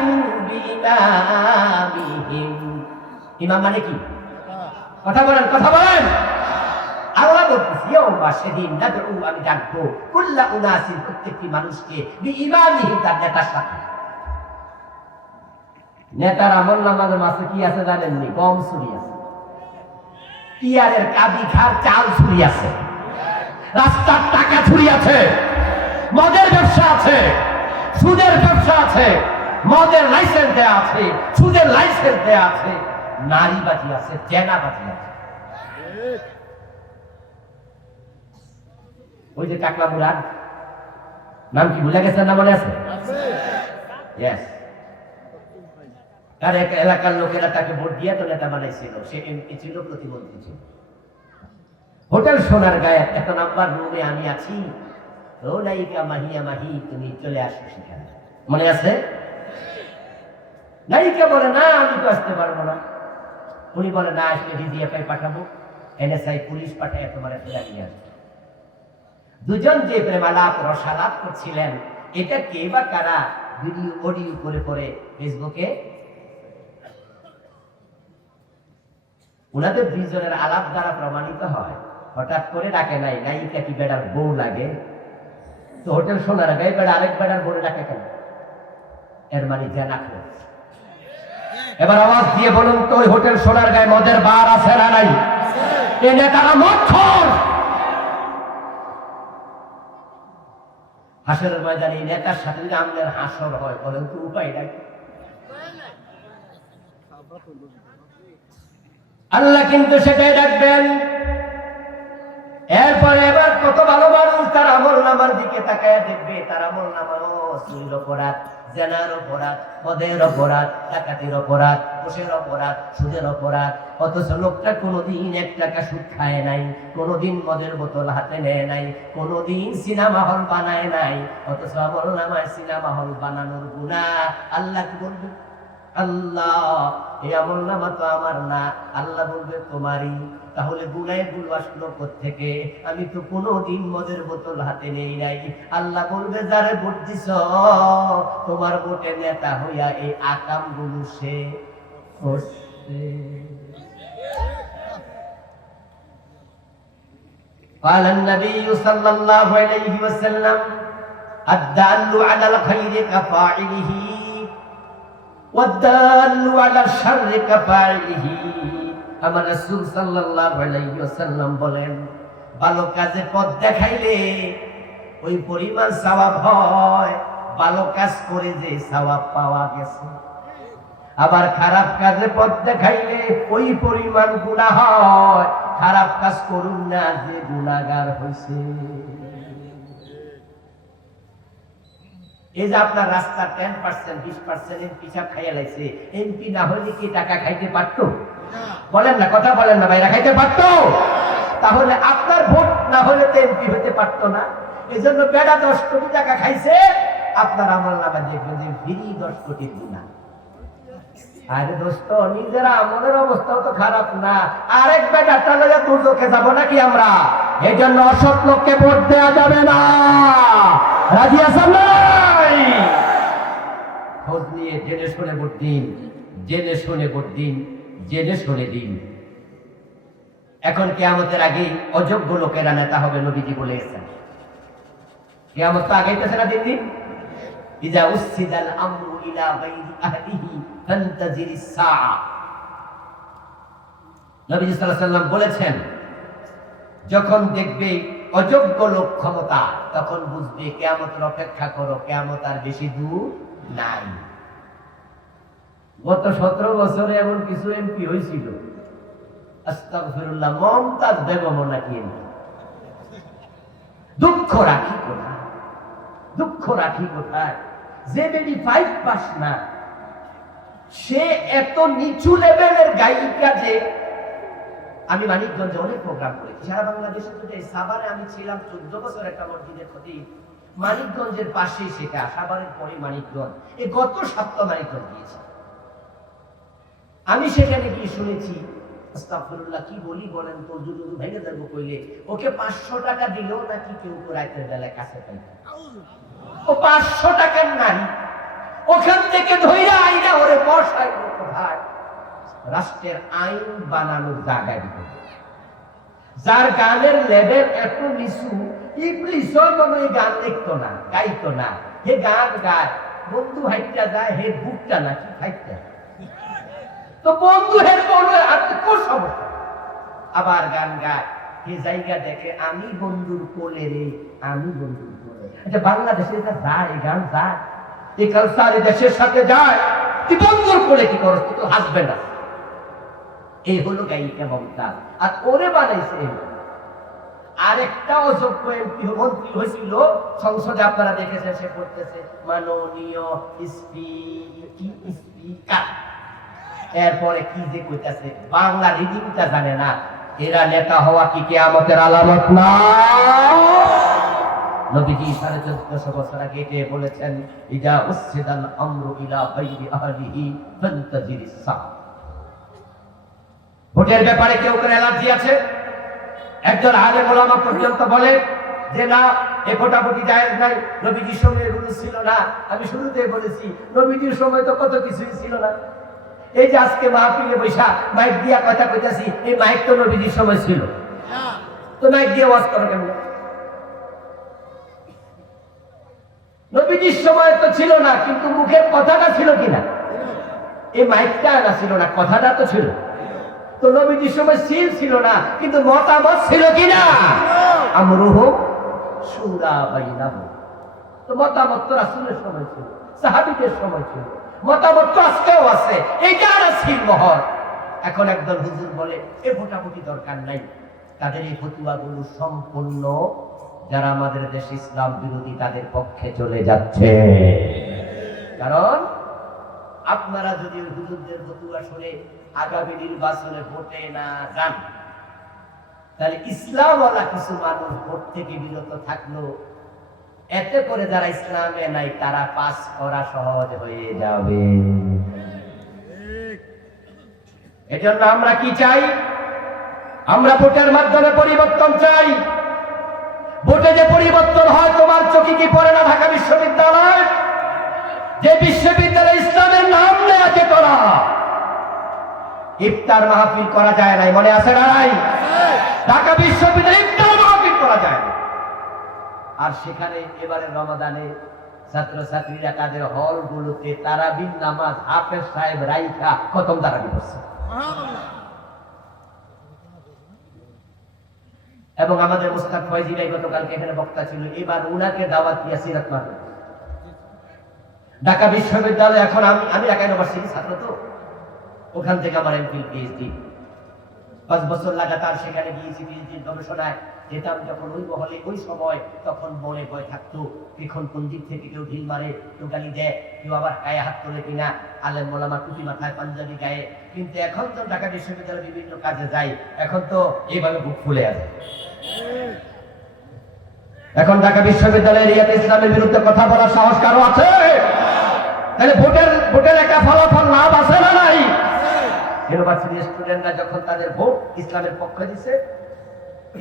বিইমামিহিম। ইমাম মানে কি? কথা বলেন, কথা বলেন। আল্লাহ বলতেছে ইয়াউমা সেদিন নাদউ, আমি ডাকবো কুল্লা উনাসিন, প্রত্যেকটি মানুষকে বিইমামিহিম, তার নেতার সাথে। নেতার আমল নামার মাঝে কি আছে জানেননি? গম চুরি আছে, পিয়ারের কাবি খার চাল চুরি আছে, রাস্তার টাকা চুরি আছে, মদের ব্যবসা আছে, সুদের ব্যবসা আছে, মদের লাইসেন্স দেয়া আছে, সুদের লাইসেন্স দেয়া আছে, নারীবাজি আছে, জেনাবাজি আছে। ওই যে টাকলা মুরাদ, নাম কি ভুলে গেছেন না, মনে আছে? ইয়েস। তার এলাকার লোকেরা তাকে ভোট দিয়ে তো নেতা বানাইছিল, সে এমপি ছিল, প্রতিমন্ত্রী ছিল। হোটেল সোনার গায়ে 1 নাম্বার রুমে আমি আছি, ও নায়িকা মাহিয়া মাহি, তুমি চলে আসো সেখানে, মনে আছে? নায়িকা বলে না, আমি তো আসতে পারবো না। উনি বলে না, আসলে ডিজিএফআই পাঠাবো, এনএসআই পুলিশ পাঠায় তোমার ফেরা নিয়ে আসবে। দুজন যে প্রেমালাপ রসালাপ করছিলেন, এটা কে বা কারা ভিডিও অডিও করে পরে ফেসবুকে, উনাদের দুইজনের আলাপ দ্বারা প্রমাণিত হয়। হঠাৎ করে ডাকে নাই, নায়িকা কি বেড়ার বউ লাগে? তো হোটেল সোনার গায়ে বেড়া আরেক বেড়ার বউ ডাকে কেন? এর মানে জানা। এবার আওয়াজ দিয়ে বলুন তো, ওই হোটেল সোনার গায়ে মদের বার আছে না নাই? এই নেতারা মদখোর। হাসরের ময়দানে এই নেতার সাথে যদি আমাদের হাসর হয়, বলেন তো উপায় নাই। আল্লাহ কিন্তু সেটাই ডাকবেন। এরপরে এবার কত ভালো মানুষ তার আমল নামার দিকে তাকায় দেখবে, তার আমল নামাও চুরির অপরাধ, জেনার অপরাধ, মদের অপরাধ, ডাকাতির অপরাধ, ঘুষের অপরাধ, সুদের অপরাধ। অথচ লোকটা কোনোদিন 1 টাকা সুদ খায় নাই, কোনোদিন মদের বোতল হাতে নেয় নাই, কোনোদিন সিনেমা হল বানায় নাই। অথচ আমল নামায় সিনেমা হল বানানোর গুনাহ। আল্লাহ কি বলবে? আল্লাহ, এই আমল নামা তো আমার না। আল্লাহ বলবে তোমারই। তাহলে গুনাহে ভুল আসলো কোত্থেকে? আমি তো কোনোদিন মদের বোতল হাতে নেই নাই। আল্লাহ বলবে যারে ভোট দিছ, তোমার ভোটে নেতা হইয়া এই আকাম গুলো সে করছে। قال النبي صلى الله عليه وسلم الدال على الخير كفاعله والدال على الشر كفاعله। আমার রাসূল সাল্লাল্লাহু আলাইহি ওয়াসাল্লাম বলেন, ভালো কাজে পথ দেখাইলে ওই পরিমাণ সওয়াব হয় ভালো কাজ করে যে সওয়াব পাওয়া গেছে। আবার খারাপ কাজে পথ দেখাইলে ওই পরিমাণ গুনাহ হয় খারাপ কাজ করুন না যে গুনাহগার হইছে। এই যে আপনার রাস্তা 10% 20% এমপি সাহেব খাইয়া লাইছে, এমপি না হলে কি টাকা খাইতে পারতো? বলেন না, কথা বলেন না ভাইরা, খাইতে পারতো? তাহলে আপনার ভোট না হলে তো এমপি হতে পারতো না। এই জন্য বেড়া 10 কোটি টাকা খাইছে, আপনার আমল নামা দেখবেন যে ফ্রি 10 কোটির গুনাহ। আরে দোস্ত, নিজের আমলের অবস্থাও তো খারাপ না, আরেক বেটাটা লইয়া দুর্যোগে যাব নাকি আমরা? এই জন্য অসৎ লোককে ভোট দেওয়া যাবে না। রাজি আছেন নাই? খোঁজ নিয়ে জেনে শুনে ভোট দিন, জেনে শুনে ভোট দিন, জেনে শুনে দিন। এখন কিয়ামতের আগে অযোগ্য লোকেরা নেতা হবে, নবীজি বলেছেন। কিয়ামত তো আগাইতেছে না দিন দিন। ইজা উসসিদাল আমরু ইলা গায়রি আহলিহি ফান্তাজিরিস সাআ। নবীজি সাল্লাল্লাহু আলাইহি ওয়াসাল্লাম বলেছেন, যখন দেখবে অযোগ্য লোক ক্ষমতা, তখন বুঝবে কিয়ামতের অপেক্ষা করো, কিয়ামত আর বেশি দূর নাই। গত 17 বছরে এমন কিছু এমপি হয়েছিল, আস্তাগফিরুল্লাহ, মমতাজ বেগম নাকি এমপি। দুঃখ রাখি কোথায়, দুঃখ রাখি কোথায়? যে বেবি 5 পাস না, সে এত নিচু লেভেলের গায়িকা যে আমি মানিকগঞ্জে অনেক প্রোগ্রাম করেছি, সারা বাংলাদেশে তো এই সাভারে আমি ছিলাম 14 বছর একটা মসজিদের খতিব। মানিকগঞ্জের পাশেই সেটা, সাভারের পরে মানিকগঞ্জ। এই গত সপ্তাহ মানিকগঞ্জ গিয়েছি আমি, সেখানে গিয়ে শুনেছি, আস্তাগফিরুল্লাহ, কি বলি বলেন তো, যদি ভেঙে যাবো কইলে, ওকে 500 টাকা দিলেও নাকি কেউ তো রাতের বেলায় কাছে পাইত। ও 500 টাকার নারী, ওখান থেকে ধইরা আইনা ওরে বসায় কোথায়? রাষ্ট্রের আইন বানানোর জায়গায় দিতে। যার গানের লেভেল এত নিচু, ইবলিসও কোনো এই গান লিখতো না, গাইতো না। হে গান গায়, বন্ধু হাইটা যায়, হে বুকটা নাকি হাইটা, তো বন্ধু হের বলবে আপনি কোন সমস্যা? আবার গান গায়, হে জায়গা দেখে আমি বন্ধুর কোলে রে, আমি বন্ধুর কোলে। আচ্ছা, বাংলাদেশে এটা যায়, এই গান যায়, এই কালচার দেশের সাথে যায়। তুই বন্ধুর কোলে কি করছ? তুই তো হাসবে না। এই হলো গায়িকা মমতাজ, আর ওরে বানাইছে। আরেকটা অযোগ্য এমপি মন্ত্রী হয়েছিল সংসদে, আপনারা দেখেছেন, সে করতেছে মাননীয় স্পিকার, এরপরে কি যে কইতাছে, বাংলা রিডিংটা জানে না। এরা নেতা হওয়া কি কিয়ামতের আলামত না? নবীজি 1450 বছর আগে এটে বলেছেন, ইদা উসিদাল আমরু ইলা গায়রি আহলিহি ফান্তাজিরিস সা। ভোটের ব্যাপারে কেউ কেউ অ্যালার্জি আছে। একজন আলেম ওলামা পর্যন্ত বলে যে না, এ ভোটাভুটি জায়েজ নাই, নবীজির সময় এগুলো ছিল না। আমি শুরুতেই বলেছি, নবীজির সময় তো কত কিছুই ছিল না। এই যে আজকে মাহফিলে বৈশা মাইক দিয়া কথা কইতাছি, এই মাইক তো নবীজির সময় ছিল, তো মাইক দিয়ে ওয়াজ করো কেন? নবীজির সময় তো ছিল না, কিন্তু মুখের কথাটা ছিল কিনা? এই মাইকটা না ছিল না, কথাটা তো ছিল। তো নবীজির সময় সিল ছিল না, কিন্তু মতামত ছিল কিনা? আমরুহু শুরা বাইনাহুম। তো মতামত তো রাসূলের সময় ছিল, সাহাবীদের সময় ছিল, মতামত তো আজকেও আছে। এইটা আর ছিল মহর। এখন একদল হুজুর বলে এ ভোটাভুটি দরকার নাই। তাদের এই ফতোয়াগুলো সম্পূর্ণ যারা আমাদের দেশে ইসলাম বিরোধী তাদের পক্ষে চলে যাচ্ছে। কারণ আপনারা যদি হুজুরদের ফতোয়া শুনে আগামী নির্বাচনে ভোটে না যান, তাহলে ইসলামওয়ালা কিছু মানুষ ভোট থেকে বিরত থাকলো, এতে করে যারা ইসলামে নাই তারা পাস করা সহজ হয়ে যাবে। এজন্য আমরা কি চাই? আমরা ভোটের মাধ্যমে পরিবর্তন চাই। ভোটে যে পরিবর্তন হয়, তোমার চোখে কি পড়ে না ঢাকা বিশ্ববিদ্যালয়? যে বিশ্ববিদ্যালয়ে ইসলামের নাম নেয়া যেত না, ইফতার মাহফিল করা যায় নাই, মনে আছে না? নাই। ঢাকা বিশ্ববিদ্যালয়ে ইফতার মাহফিল করা যায় না। আর সেখানে এবারে রমাদানে ছাত্রছাত্রীরা তাদের হলগুলোতে তারাবির নামাজ হাফেজ সাহেব রাইখা খতম তারাবি করছে। এবং আমাদের মুস্তাক ফয়জী ভাই গতকালকে এখানে বক্তা ছিল, এবার উনাকে দাওয়াত দিয়া সিরাত মাহফিল। ঢাকা বিশ্ববিদ্যালয়, এখন আমি ঢাকা ইউনিভার্সিটির ছাত্র, তো ওখান থেকে আমার এমফিল পিএইচডি 5 বছর লাগাতার সেখানে গিয়েছি, পিএইচডির গবেষণায় যেতাম। যখন ওই মহলে ওই সময়, তখন মনে ভয় থাকতো এখন কোন দিক থেকে কেউ ঢিল মারে, কেউ গালি দেয়, কেউ আবার গায়ে হাত তোলে কিনা, আলেম মোলামা টুপি মাথায়, পাঞ্জাবি গায়ে। কিন্তু এখন তো ঢাকা বিশ্ববিদ্যালয়ে বিভিন্ন কাজে যাই, এখন তো এইভাবে বুক ফুলে আছে। এখন ঢাকা বিশ্ববিদ্যালয়ের রিয়াতে ইসলামের বিরুদ্ধে কথা বলার সাহস কারো আছে? তাহলে ভোটের একটা ফলাফল লাভ আছে না নাই? ইউনিভার্সিটির স্টুডেন্টরা যখন তাদের ভোট ইসলামের পক্ষে দিছে,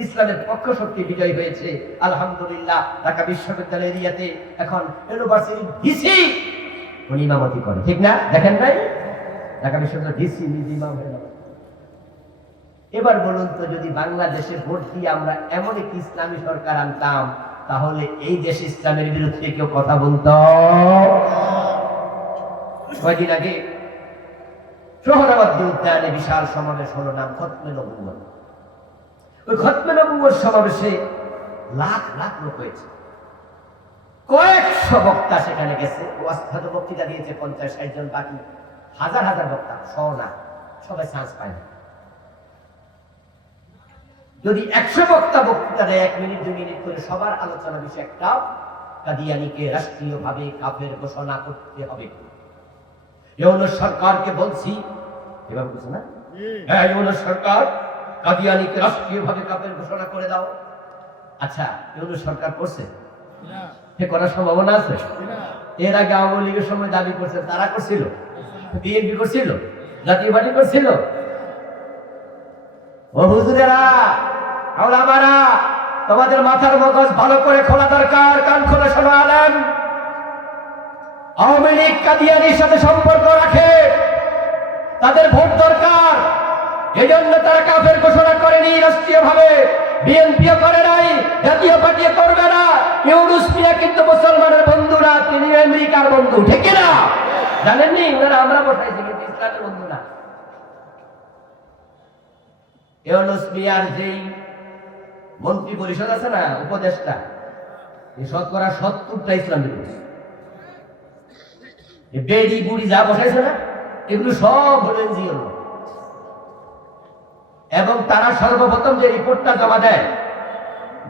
ইসলামের পক্ষ শক্তি বিজয় হয়েছে, আলহামদুলিল্লাহ। ঢাকা বিশ্ববিদ্যালয়ের এরিয়াতে এখন ইউনিভার্সিটি ডিসি উনি ইমামতি করে, ঠিক না? দেখেন নাই? ঢাকা বিশ্ববিদ্যালয়ের ডিসি নিজে ইমাম হয়ে গেল। এবার বলুন তো, যদি বাংলাদেশে ভোট দিয়ে আমরা এমন একটি ইসলামী সরকার আনতাম, তাহলে এই দেশে ইসলামের বিরুদ্ধে কেউ কথা বলতো? কয়েকদিন আগে সোহরাওয়ার্দী উদ্যানে বিশাল সমাবেশ হলো, নাম খতমে নবুয়্বত। ওই খতমে নবুয়্বত সমাবেশে লাখ লাখ লোক হয়েছে, কয়েকশো বক্তা সেখানে গেছে। ওয়াজ বক্তৃতা দিয়েছে 50-60 জন, বাকি হাজার হাজার বক্তা, না সবাই চান্স পায় না। যদি 100 বক্তা বক্তৃতা দেয় 1 মিনিট 2 মিনিট করে, সবার আলোচনা বিষয় একটা, কাদিয়ানীকে রাষ্ট্রীয়ভাবে কাফের ঘোষণা করতে হবে। ইউনূস সরকারকে বলছি, এভাবে বলছে না? হ্যাঁ, ইউনূস সরকার কাদিয়ানীকে রাষ্ট্রীয়ভাবে কাফের ঘোষণা করে দাও। আচ্ছা, ইউনূস সরকার করছে? সে করার সম্ভাবনা আছে? এর আগে আওয়ামী লীগের সময় দাবি করছে, তারা করছিল, বিএনপি করছিল, জাতীয় পার্টি করছিল। ও হুজুরেরা, ওলামারা, তোমাদের মাথার মগজ ভালো করে খোলা দরকার, কান খোলা শোনো আলেম। আওয়ামী লীগ কাদিয়ানীর সাথে সম্পর্ক রাখে, তাদের ভোট দরকার, এজন্য তারা কাফের ঘোষণা করেনি রাষ্ট্রীয়ভাবে। বিএনপিও করে নাই, জাতীয় পার্টি করবে না। ইউনূস মিয়া কিন্তু মুসলমানের বন্ধু না, তিনি আমেরিকার বন্ধু, ঠিক না? জানেননি? ওনারা আমরা বসাইছি, কিন্তু ইসলামের বন্ধু না। ইউনূস মিয়ার যেই মন্ত্রী পরিষদ আছে না, উপদেষ্টা, এই শতকরা 70টা ইসলাম বিরোধী। বেড়ি বুড়ি যা বসাইছে না, এগুলো সব হলো এনজিও। এবং তারা সর্বপ্রথম যে রিপোর্টটা জমা দেয়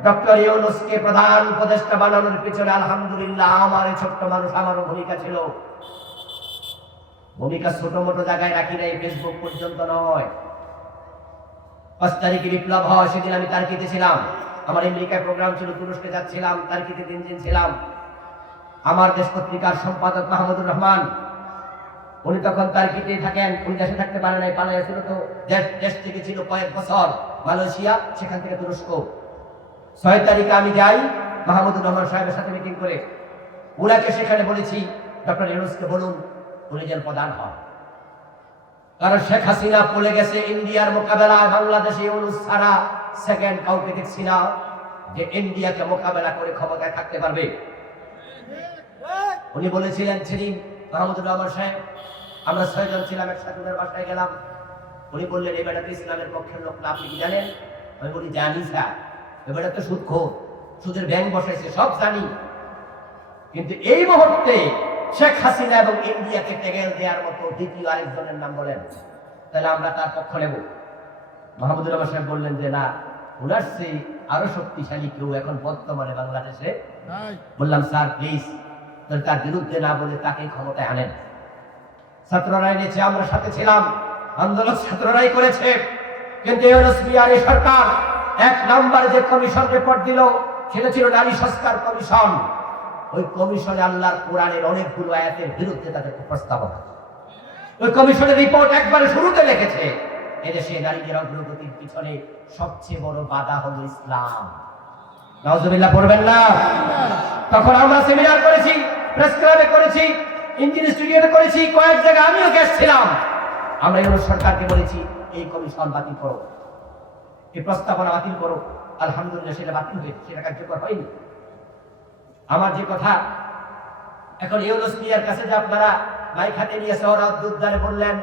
ডক্টর ইউনূসকে প্রধান উপদেষ্টা বানানোর পিছনে আলহামদুলিল্লাহ আমার এই ছোট্ট মানুষ আমারও ভূমিকা ছিল। ভূমিকা ছোট মোটো জায়গায় রাখি নাই, ফেসবুক পর্যন্ত নয়। 5 তারিখে বিপ্লব হয়, সেদিন আমি তার্কিতে ছিলাম। আমার আমেরিকায় প্রোগ্রাম ছিল, তুরস্কে যাচ্ছিলাম, তার্কিতে 3 দিন ছিলাম। আমার দেশ পত্রিকার সম্পাদক মাহমুদুর রহমান, উনি তখন তার্কিতে থাকেন, উনি দেশে থাকতে পারে নাই, পালাইছিল। তো দেশ থেকে ছিল কয়েক বছর মালয়েশিয়া, সেখান থেকে তুরস্ক। 6 তারিখে আমি যাই মাহমুদুর রহমান সাহেবের সাথে মিটিং করে। উনাকে সেখানে বলেছি ডক্টর ইউনূসকে বলুন উনি যেন প্রধান হন, কারণ শেখ হাসিনা বলে গেছে ইন্ডিয়ার মোকাবেলায় বাংলাদেশে ইউনূস ছাড়া সেকেন্ড কাউকে দেখছি না যে ইন্ডিয়াকে মোকাবেলা করে ক্ষমতায় থাকতে পারবে। উনি বলেছিলেন সেদিন মাহমুদুর রহমান সাহেব, আমরা 6 জন ছিলাম, একসাথে ওনার বাসায় গেলাম। উনি বললেন এই বেটা তো ইসলামের পক্ষের লোক না, আপনি কি জানেন? আমি বলি জানি স্যার, এই বেটা তো সুদখোর, সুদের ব্যাংক বসাইছে, সব জানি। কিন্তু এই মুহূর্তে শেখ হাসিনা এবং ইন্ডিয়াকে টেগেল দেওয়ার মতো দ্বিতীয় আরেকজনের নাম বলেন, তাহলে আমরা তার পক্ষ নেব। মাহমুদুর রহমান সাহেব বললেন যে না, ওনার সেই আরো শক্তিশালী কেউ এখন বর্তমানে বাংলাদেশে। বললাম স্যার প্লিজ, তার বিরুদ্ধে না বলে তাকে ক্ষমতায় আনেন। ছাত্ররা এনেছে, আমরা সাথে ছিলাম, আন্দোলন ছাত্ররাই করেছে। কিন্তু ইউনূস বিহারের সরকার 1 নম্বর যে কমিশন রিপোর্ট দিল সেটা ছিল নারী সংস্কার কমিশন। ওই কমিশনে আল্লাহর কোরআনের অনেকগুলো আয়াতের বিরুদ্ধে তাদের প্রস্তাবনা। ওই কমিশনের রিপোর্ট একবারে শুরুতে লিখেছে এদেশে নারীদের অগ্রগতির পিছনে সবচেয়ে বড় বাধা হলো ইসলাম। নাউজুবিল্লাহ পড়বেন না? তখন আমরা সেমিনার করেছি, প্রেস ক্লাবে করেছি, ইঞ্জিনিয়ার স্টুডিওতে করেছি, কয়েক জায়গায় আমিও গেছিলাম। আমরা ইউনূস সরকারকে বলেছি এই কমিশন বাতিল করো, এই প্রস্তাবনা বাতিল করো। আলহামদুলিল্লাহ সেটা বাতিল হয়েছে, সেটা কার্যকর হয়নি। আমার যে কথা, এখন ইউনূস মিয়ার কাছে যে আপনারা মাইক হাতে নিয়ে সওরাত দুদ্দারে বললেন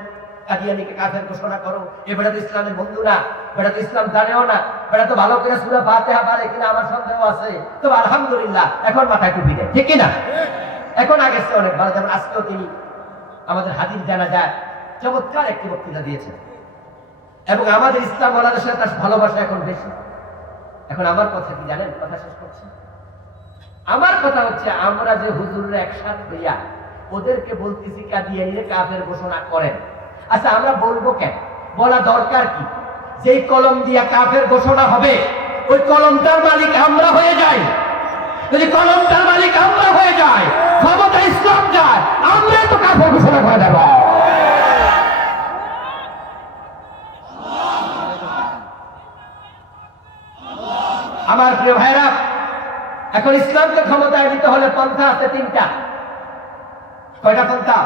কাদিয়ানীকে কাফের ঘোষণা করো, এবারে তো ইসলামের বন্ধু না, বেটা তো ইসলাম জানেও না, বেটা তো ভালো করে সূরা ফাতিহা পারে কিনা আমার সন্দেহ আছে। তো আলহামদুলিল্লাহ এখন মাথায় টুপি দেয়, ঠিক কিনা? এখন আগের চেয়ে অনেক ভালো। যেমন আজকেও তিনি আমাদের হাদিস জানাজায় চমৎকার একটি বক্তৃতা দিয়েছেন, এবং আমাদের ইসলাম ওয়ালাদের সাথে তার ভালোবাসা এখন বেশি। এখন আমার কথা কি জানেন? কথা শেষ করছি। আমার কথা হচ্ছে আমরা যে হুজুররা একসাথে হইয়া ওদেরকে বলতেছি কাদিয়ানীরে কাফের ঘোষণা করেন। আচ্ছা আমরা বলবো কেন? বলা দরকার কি? যেই কলম দিয়া কাফের ঘোষণা হবে ওই কলমটার মালিক আমরা হয়ে যাই। যদি কলমটার মালিক আমরা হয়ে যাই, ক্ষমতা ইসলাম যায়, আমরা তো কাফের ঘোষণা করে দেব। আমার প্রিয় ভাইরা, এখন ইসলামকে ক্ষমতায় দিতে হলে পন্থা আছে 3টা। কয়টা পন্থা?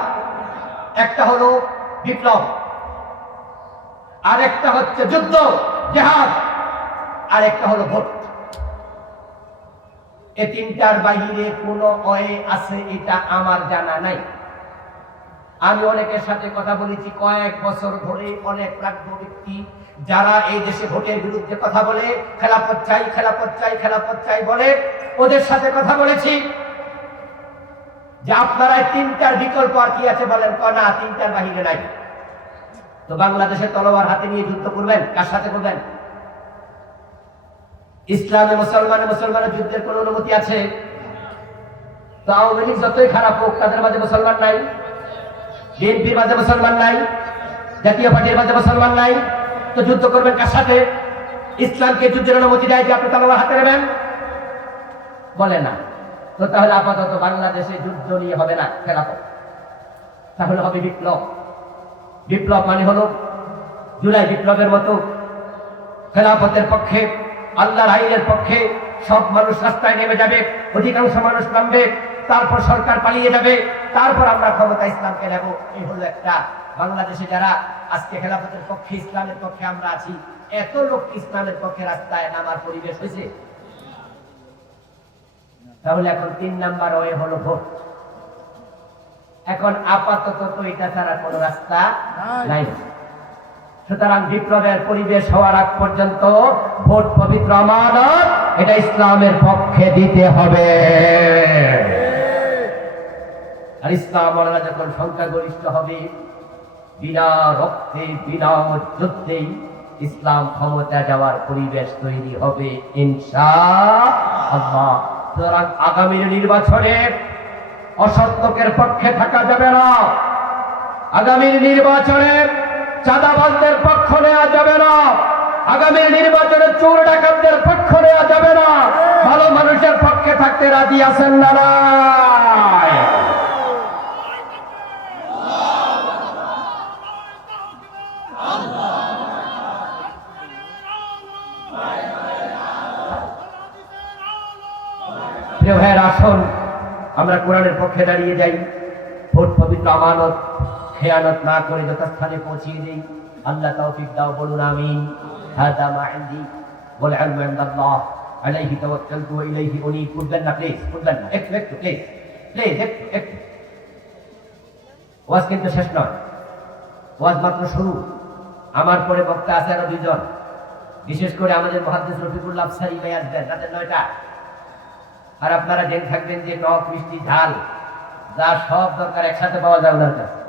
একটা হলো বিপ্লব, আর একটা হচ্ছে যুদ্ধ জিহাদ, আর একটা হলো ভোট। এই 3টার বাহিরে কোনো ওয়ে আছে এটা আমার জানা নাই। আমি অনেকের সাথে কথা বলেছি কয়েক বছর ধরে, অনেক প্রাজ্ঞ ব্যক্তি যারা এই দেশে ভোটের বিরুদ্ধে কথা বলে, খেলাফত চাই খেলাফত চাই খেলাফত চাই বলে, ওদের সাথে কথা বলেছি যে আপনারা 3টার বিকল্প আর কি আছে বলেন? না, 3টার বাহিরে নাই। তো বাংলাদেশে তলোয়ার হাতে নিয়ে যুদ্ধ করবেন, কার সাথে করবেন? ইসলামে মুসলমানের যুদ্ধের কোন অনুমতি আছে? তো আওয়ামী লীগ যতই খারাপ হোক তাদের মাঝে মুসলমান নাই, বিএনপির মাঝে মুসলমান নাই, জাতীয় পার্টির মাঝে মুসলমান নাই। তো যুদ্ধ করবেন কার সাথে? ইসলামকে যুদ্ধের অনুমতি দেয় যে আপনি তলোয়ার হাতে নেবেন? বলে না। তো তাহলে আপাতত বাংলাদেশে যুদ্ধ নিয়ে হবে না খেলাফত, তাহলে হবে বিপ্লব। বিপ্লব মানে হলো জুলাই বিপ্লবের মতো খেলাফতের পক্ষে, আল্লাহর আইনের পক্ষে সব মানুষ রাস্তায় নেমে যাবে, অধিকাংশ মানুষ নামবে, তারপর সরকার পালিয়ে যাবে, তারপর আমরা ক্ষমতা ইসলামকে নেব। এই হলো একটা বাংলাদেশে যারা আজকে খেলাফতের পক্ষে, ইসলামের পক্ষে আমরা আছি, এত লোক ইসলামের পক্ষে রাস্তায় নামার পরিবেশ হয়েছে। তাহলে এখন 3 নাম্বার ওয়ে হলো ভোট। এখন আপাতত তো এটা ছাড়া কোনো রাস্তা নাই। সুতরাং বিপ্লবের পরিবেশ হওয়ার আগ পর্যন্ত ভোট পবিত্র আমানত, এটা ইসলামের পক্ষে দিতে হবে। আর ইসলাম ওয়ালারা যখন সংখ্যাগরিষ্ঠ হবে, বিনা রক্তে বিনা যুদ্ধে ইসলাম ক্ষমতা যাওয়ার পরিবেশ তৈরি হবে ইনশাআল্লাহ। সুতরাং আগামীর নির্বাচনে অসৎ লোকের পক্ষে থাকা যাবে না, আগামীর নির্বাচনে চাঁদাবাজদের পক্ষ নেওয়া যাবে না, আগামীর নির্বাচনে চোর ডাকাতদের পক্ষ নেওয়া যাবে না। ভালো মানুষের পক্ষে থাকতে রাজি আছেন না? নাই? প্রিয় ভাইয়ের, আসুন আমরা কোরআনের পক্ষে দাঁড়িয়ে যাই, ভোট পবিত্র আমানত খেয়ানত না করে যথাস্থানে পৌঁছিয়ে দেই। আল্লাহ তৌফিক দাও, বলুন আমিন। হাদা মা ইনদি ওয়াল ইলমু ইনদাল্লাহ আলাইহি তাওয়াক্কালতু ওয়া ইলাইহি উনীব। উঠবেন না প্লিজ, উঠবেন না, একটু প্লিজ প্লিজ একটু। ওয়াজ কিন্তু শেষ নয়, ওয়াজ মাত্র শুরু। আমার পরে বক্তা আছে আরো দুইজন, বিশেষ করে আমাদের মুহাদ্দিস রফিকুল্লাহ আফসারী ভাই আসবেন রাতে 9টা। আর আপনারা জেনে থাকবেন যে টক মিষ্টি ঝাল যা সব দরকার একসাথে পাওয়া যায় ওনার কাছে।